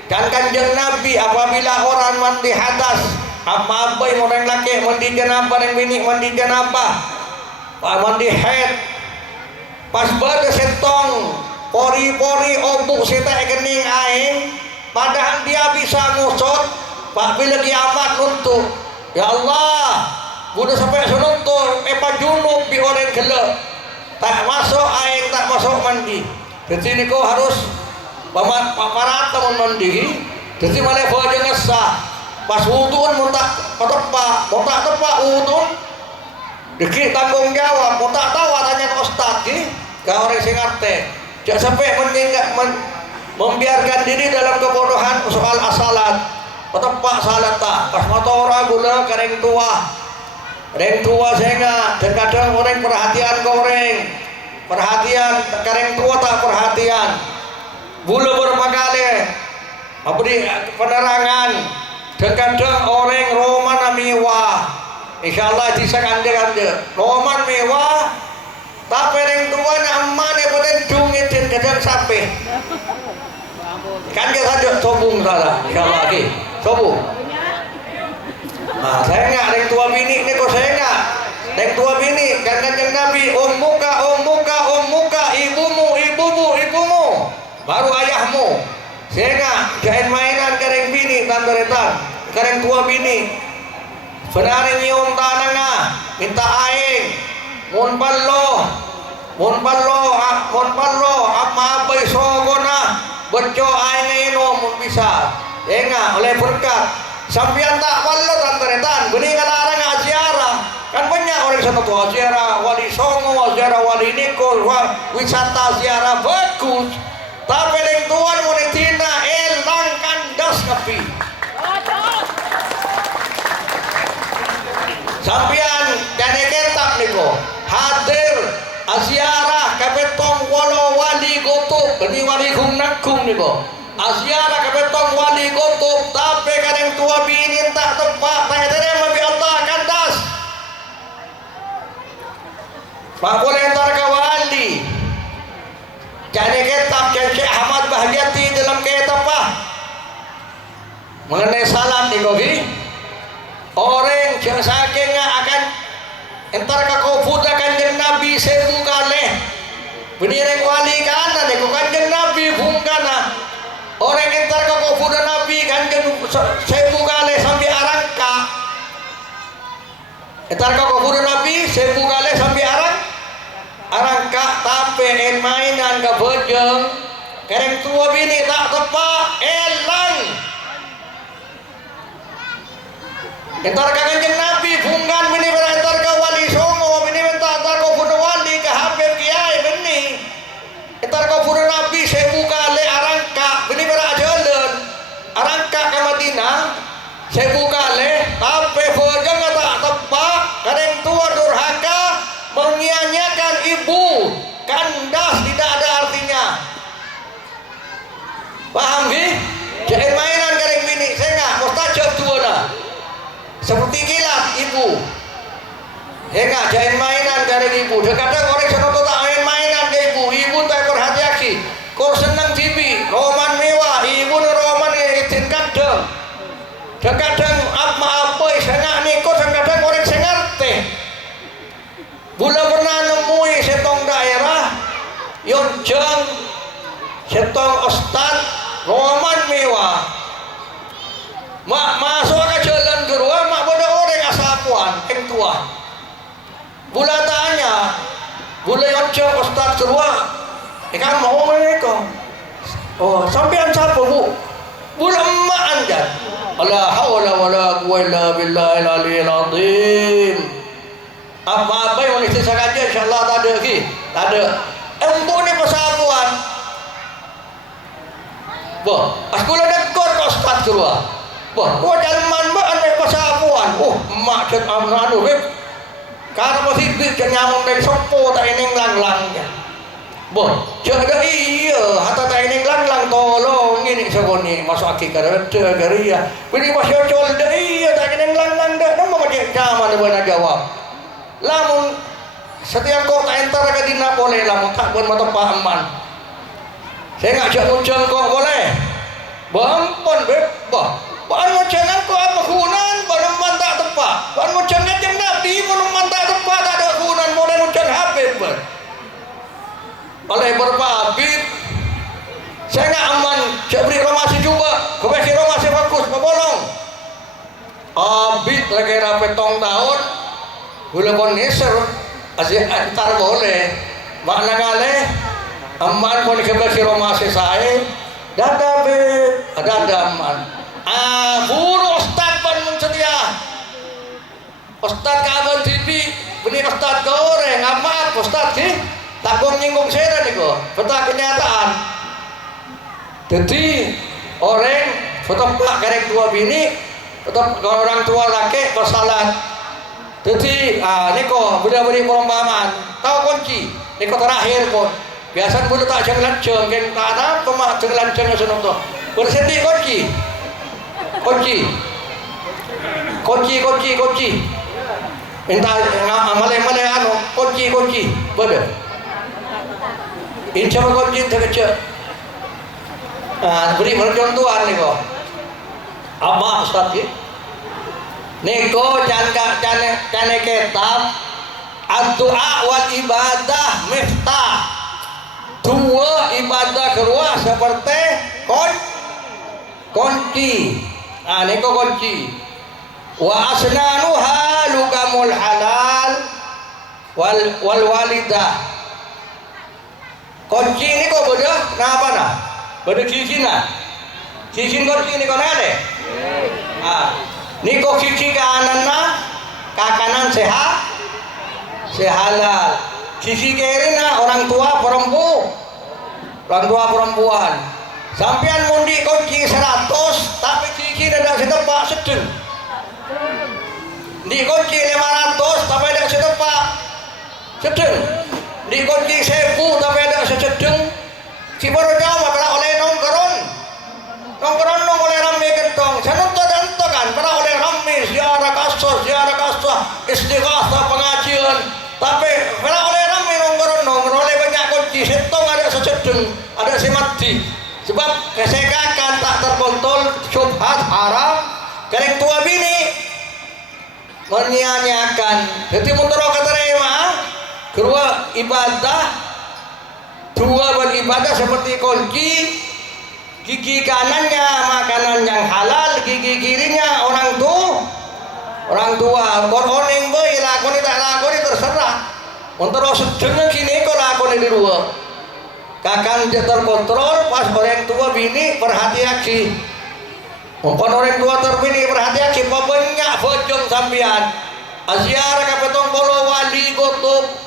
Kan Kanjeng Nabi apabila orang mandi hadas, apa yang orang laki mandi janabah, yang bini mandi janabah, mandi haid, pas baca setong pori-pori obuk seta kening aing, padahal dia bisa ngusut, pak bila kiamat nuntuk, ya Allah, budak sampai sununtuk, junub bi orang gelo, tak masuk aing, tak masuk mandi. Jadi ini kau harus paparat teman mandi. Jadi malah baca ngesah. Pas wudun mutak tepak wudun. Dikit tanggung jawab, mutak tahu tanya ke ustaz ki, ke orang sing ngerti. Jangan sampai membiarkan diri dalam kebodohan soal asalat. Tepak salat tak. Pas motor gula kareng tua. Kareng tua sehingga terkadang orang perhatian goreng. Perhatian kareng tua tak perhatian. Bulu berapa kali beri penerangan. Terkadang orang roman mewah, insyaallah bisa kande roman mewah, tapi yang tua aman yang pada dungit dan kadang sampai kan dia saja sobung salah insyaallah lagi sobung. Nah saya nggak yang tua bini ini kok saya nggak yang tua bini kan Kanjeng Nabi ummuka ibumu baru ayahmu. Sehingga jangan mainan kareng bini tandaretan, kareng tua bini. Sebenarnya nyium tananga, minta aing, mun pallo, apa abai sogona, bejo aing ino mun bisa. Sehingga oleh berkat, sampian tak pallo tandaretan, benih kalarang ziarah. Kan banyak orang sana tua ziarah, wali songo, ziarah wali nikol, wisata ziarah bagus. Tapi yang tuan monetina elang kandas kapi. Sampian jane ketap niko hadir aziarah kabetong walau wali gotok ini wali gumnakum niko aziarah kabetong wali gotok tapi kadang tua binin tak tepat tak terima bi Allah kandas. Pak boleh antar ke wali. Jadi kitab yang Syekh Ahmad Bahjati dalam kitab apa? Mengenai salat di kogi orang yang sakingnya akan entar ke kufuda Kanjeng Nabi sebu kali beniring wali kana deko Kanjeng Nabi bungkana orang entar ke kufuda Nabi Kanjeng sebu kali sampai arangka entar ke kufuda Nabi sebu kali sampai arangka tapi mainan ke bojong kereng tua bini tak tepak elang entar ke Kanjeng Nabi bungkan bini entar ke wali songo bini entar ke budak wali ke habib kiai bini entar ke budak Nabi sebu kali arangka bini jalan arangka ke Madinah menyia-nyiakan ibu, kandas tidak ada artinya. Paham sih? Jangan mainan kareng bini, saya nggak mustajab tua dah. Seperti kilat ibu. Ya nggak, jangan mainan kareng ibu. Kadang orang sana tak main mainan ke ibu. Ibu tak berhati-hati. Kau senang TV, roman mewah, ibu ni roman ngeliatin kadang. Kadang apa saya ni kau kadang orang saya ngerti. Bula pernah nemui setong daerah, yonceng, setong ustad, roman mewah. Mak masuk ke jalan kedua, mak pada orang asapuan, yang tua. Bula tanya, bula yonceng ustad kedua, kan mau mereka. Oh, sampean siapa bu? Bula emak anda. La haula wala quwwata illa billahil aliyil azim. Apa yang mesti saya kaji insyaallah tak ada lagi. Tak ada. Embu ni persabuan. Boh, sekolah dekat kau start keluar. Boh, kau jalan ba ane persabuan. Oh, mak cek anu beb. Karena masih bib nyamuk dari sopo tak ini lang-langnya. Boh, cek ada iya, hatta tak ini lang-lang tolong ini sekoni masuk aki karena geria. Bini masih col dah iya tak ini lang-lang dah. Nama macam zaman mana jawab. Lamun setiap kau tak entar ke dina boleh lamun tak pun mata pahaman. Saya ngajak muncul kau boleh. Bampun beb, bah. Bahan muncul kau apa kunan, bahan mantap tepat. Bahan muncul ngajak nabi, bahan mantap tepat tak ada kunan boleh muncul habis ber. Oleh berbabit, saya nggak aman. Saya beri romasi juga, kebesi romasi bagus, kebolong. Abit lagi rapi tong tahun. Gula pun neser, asyik antar boleh. Makna ngale, aman pun kebesi romasi saya. Dada be, ada aman. Buru ustad pun menceria. Ustad kawan TV, benih ustad goreng, amat ustad sih. Tak kau menyinggung saya nih kok. Peta kenyataan. Jadi orang foto pak karek tua bini, foto orang tua laki bersalah. Jadi ni kok beri perumpamaan. Tahu kunci. Ni kok terakhir kok. Biasa bulu tak lanceng, kan tak ada pemak lanceng senang tu. Bersendi kunci. Minta malai anu kunci. Betul. Insya Allah kunci terkecil. Beri percontohan ni kok. Apa Ustaz ni? Niko jane kitab ad-du'a wal ibadah miftah. Dua ibadah kedua seperti kunci. Niko kunci. Wa asnanuha lugamul halal wal walidah. Kunci ni kok bodoh, kenapa nah? Bodoh kikin kunci ni kau nade? Ni kok kiki kanan kanan sehat, sehalal. Kiki kiri orang tua perempuan. Sampian mundi kunci 100, tapi kiki ada setepak sedeng. Di kunci 500, tapi ada setepak sedeng. Di kunci 1000 tapi ada sesedeng. Si baru jawab pada oleh nongkron oleh rame gentong. Sanut dan kan pada oleh rame ziarah kasah istighatsah pengajian. Tapi pada oleh rame nongkron oleh banyak kunci. Setong ada sesedeng, ada si mati. Sebab kesekakan tak terkontrol, syubhat haram. Kareng tua bini menyia-nyiakan. Jadi mundur keterima. Kedua ibadah, dua beribadah seperti kunci. Gigi kanannya makanan yang halal, gigi kirinya orang tua. Koning boy lakoni tak lakoni terserah. Untuk sedengnya kini kau lakoni di luar. Kakang terkontrol pas orang tua bini perhati-hati. Umpun orang tua terbini perhati-hati. Banyak bojong sampian. Aziarah kapetong bolo wali gotop.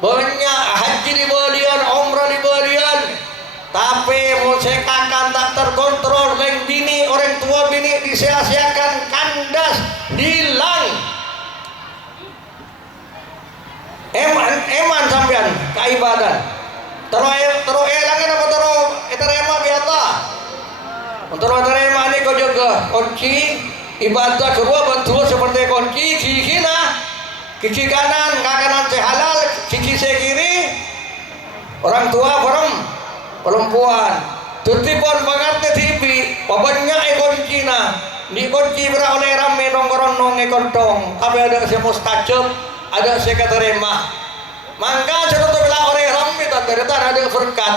Banyak haji di balian, umrah di balian. Tapi musekakan tak terkontrol. Orang tua bini disia-siakan, kandas, hilang. eman sampean kaibadan terus elangin apa terus terema biata untuk terema ini kau juga kunci ibadah kedua bentuk seperti kunci kiki kanan kanan halal kiki kiri orang tua perempuan tutipon banget TV banyak kunci di kunci oleh rame nongkrong kontong tapi ada si mustajab ada si keterima maka contoh bilang oleh rame dari tanah ada berkat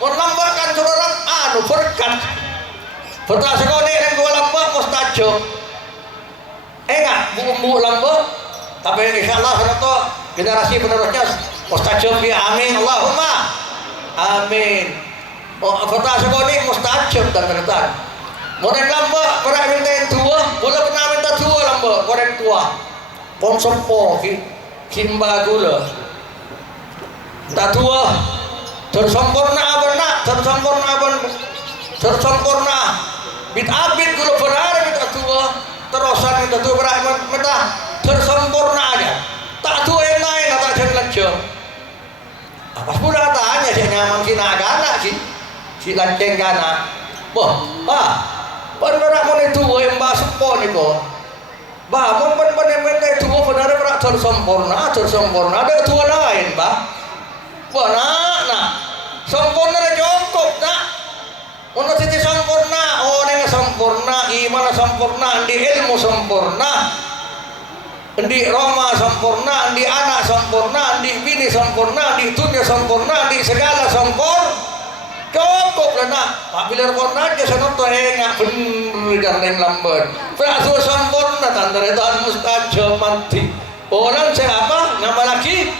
menambahkan seorang berkat betul sekali yang dua lambak mustajab enggak bu lambak tapi insya Allah contoh generasi penerusnya mustajab ya amin Allahumma amin betul sekali mustajab dan terdekat Morek lamba, pernah minta yang tua, boleh pernah minta tua lamba, korek tua. Pon sempo, kimba gula. Tak tua, tersempurna benak, tersempurna. Bit abid gula benar minta tua, terusan minta tua benar minta tersempurna aja. Tak tua yang lain, tak jadi lejong. Apa pula tanya si nyaman si nagana si lanceng gana. Bah. Benar mau itu yang bahas pon itu, bah, benar itu benar tersempurna ada tua lain, bah, benar, sempurna cukup, untuk sisi sempurna, orang yang sempurna, iman sempurna, di ilmu sempurna, di Roma sempurna, di anak sempurna, di bini sempurna, di dunia sempurna, di segala sempurna. Cukup lah nak, apabila pernah aja sana tuh enggak bener dan lambat. Prasu sempurna tanda-tanda mustajab mati. Orang siapa? Nama lagi?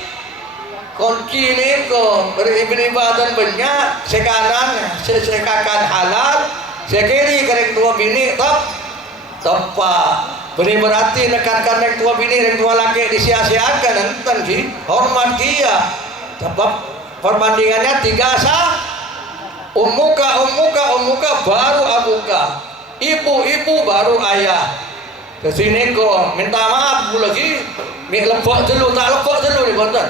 Kunci ini kok beribadah banyak. Sekanan, sekakan halal. Sekiri kereng tua bini tepat. Beri berarti nekankan yang tua bini, yang tua laki disia-siakan nanti sih. Hormat dia. Sebab perbandingannya 3 sah. Umuka baru abuka, ibu baru ayah. Kesini kok minta maaf lagi, lepok dulu tak lepok dulu nih konten.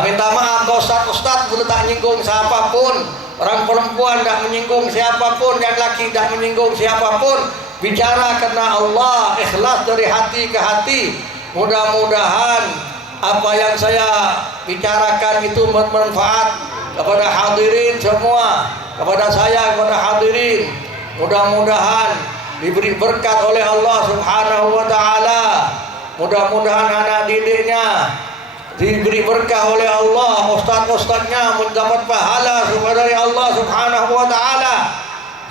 Minta maaf ustad boleh tak nyinggung siapapun, orang perempuan tak menyinggung siapapun, yang laki tak menyinggung siapapun. Bicara karena Allah, ikhlas dari hati ke hati. Mudah-mudahan apa yang saya bicarakan itu bermanfaat kepada hadirin semua, kepada saya, kepada hadirin. Mudah-mudahan diberi berkat oleh Allah Subhanahu wa taala. Mudah-mudahan anak didiknya diberi berkah oleh Allah, ustaz-ustaznya mendapat pahala dari Allah Subhanahu wa taala.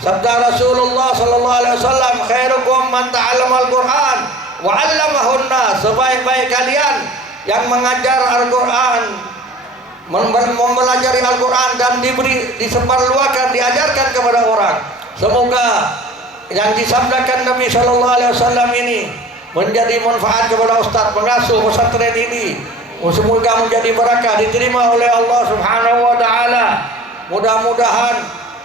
Sabda Rasulullah sallallahu alaihi wasallam, khairukum man ta'allama al-Qur'an wa 'allamahun nas. Sebaik-baik kalian yang mengajar Al-Qur'an, mempelajari Al-Quran dan disebarluaskan, diajarkan kepada orang. Semoga yang disabdakan Nabi Shallallahu Alaihi Wasallam ini menjadi manfaat kepada ustaz pengasuh pesantren ini. Semoga menjadi berkah, diterima oleh Allah Subhanahu Wa Taala. Mudah-mudahan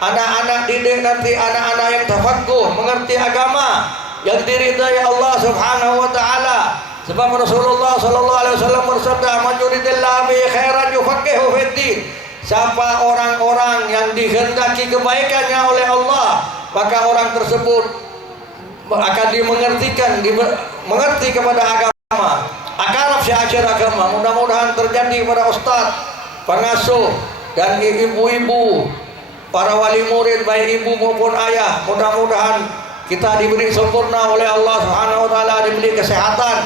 anak-anak didik nanti anak-anak yang tafaqquh, mengerti agama, yang diridai Allah Subhanahu Wa Taala. Sebab Rasulullah sallallahu alaihi wasallam bersabda, "Man yuridillahu bihi khairan yufaqihu fiddin." Siapa orang-orang yang dikehendaki kebaikannya oleh Allah, maka orang tersebut akan mengerti kepada agama, akan ajar agama. Mudah-mudahan terjadi pada ustaz, pengasuh dan ibu-ibu, para wali murid baik ibu maupun ayah. Mudah-mudahan kita diberi sempurna oleh Allah Subhanahu wa taala, diberi kesehatan,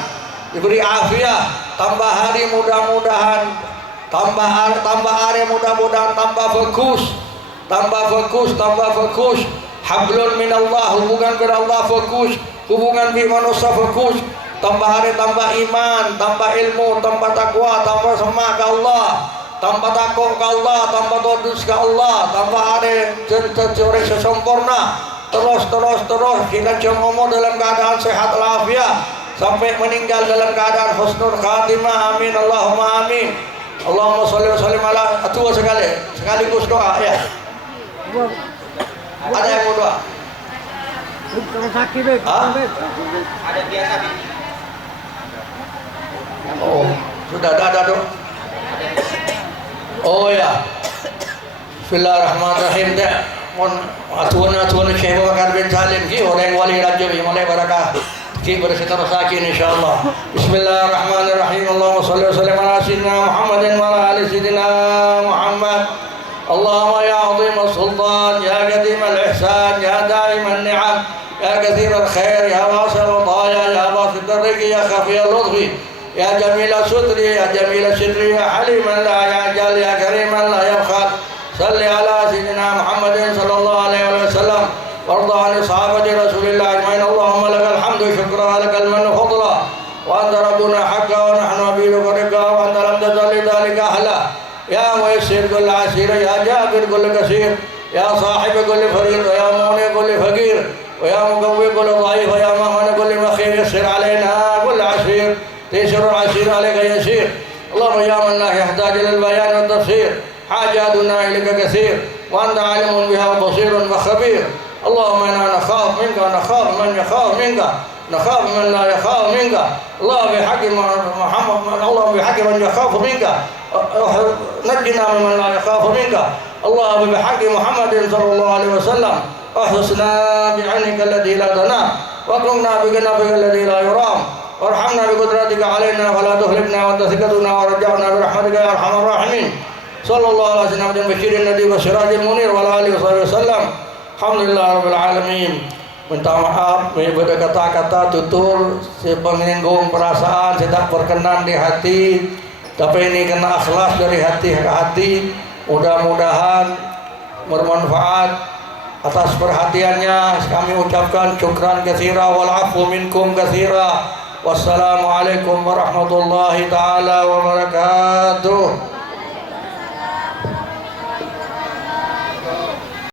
diberi afiat, tambah hari mudah-mudahan tambah hari mudah-mudahan tambah bagus, hablun minallah, hubungan dengan Allah bagus, hubungan dengan manusia bagus, tambah hari tambah iman, tambah ilmu, tambah takwa, tambah semak ke Allah, tambah takut ke Allah, tambah todus ke Allah, tambah hari jadi sempurna, terus kita ngomong dalam keadaan sehat walafiat sampai meninggal dalam keadaan husnul khatimah. Amin Allahumma amin. Allahumma sholli wa sallim ala atua sekaligus doa ya. Ada yang mau doa? Ada biasa. Oh. Sudah ada dong? Oh ya. Bismillahirrahmanirrahim. Mon atuan Syekh Bakar bin Salim ki orang wali raja bi mulai barakah ki bersetar sakin insyaallah. Bismillahirrahmanirrahim. Allahumma shalli wa sallim ala sayyidina Muhammadin wa ala ali sayyidina Muhammad. Allahumma ya 'azim as-sultan ya qadim al-ihsan ya daim an-ni'am ya kathir al-khair ya wasi' al-ataya ya basit ar-rizqi ya khafi al-lutfi ya jamil as-sutri ya jamil as-sitri ya haliman la ya'jal ya kariman la yabkhal. Salli ala sayyidina Muhammadin sallallahu alaihi wasallam warda an sahabati Rasulillah ajmain. Allahumma lakal hamdu syukran lakal mannu fadla wa anta rabbuna haqqan wa nahnu abiduka rika wa anta lam tazali dhalika ahla ya muyassir kull asir ya jabir kull kasir ya sahib kull farid wa ya mu'ni kull faqir wa ya muqawwi kull dhaif wa ya mahman kull makhir yassir alaina kull asir taysir asir alayka yasir. Allahumma ya man la yahtaju ila al-bayan wa tafsir حاجاتنا إليك كثير وأنت عالم بها وبصير وخبير. اللهم إنا نخاف منك ونخاف من يخاف منك نخاف من لا يخاف منك. اللهم بحق محمد اللهم بحق من يخاف منك نجنا ممن لا يخاف منك. اللهم بحق محمد صلى الله عليه وسلم احرسنا بعينك التي لا تنام واكرمنا بجنبك الذي لا يرام وارحمنا بقدرتك علينا فلا تهلكنا وانت ثقتنا ورجعنا برحمتك يا ارحم الراحمين. Sallallahu alaihi wasallam basyirin nabi wa sirajil munir wa alihi wasallam. Alhamdulillah rabbil alamin. Minta maaf pada kata-kata tutur si menyinggung perasaan tidak berkenan di hati, tapi ini kena ikhlas dari hati ke hati. Mudah-mudahan bermanfaat. Atas perhatiannya kami ucapkan syukran katsira wal afu minkum katsira. Wassalamualaikum warahmatullahi taala wabarakatuh.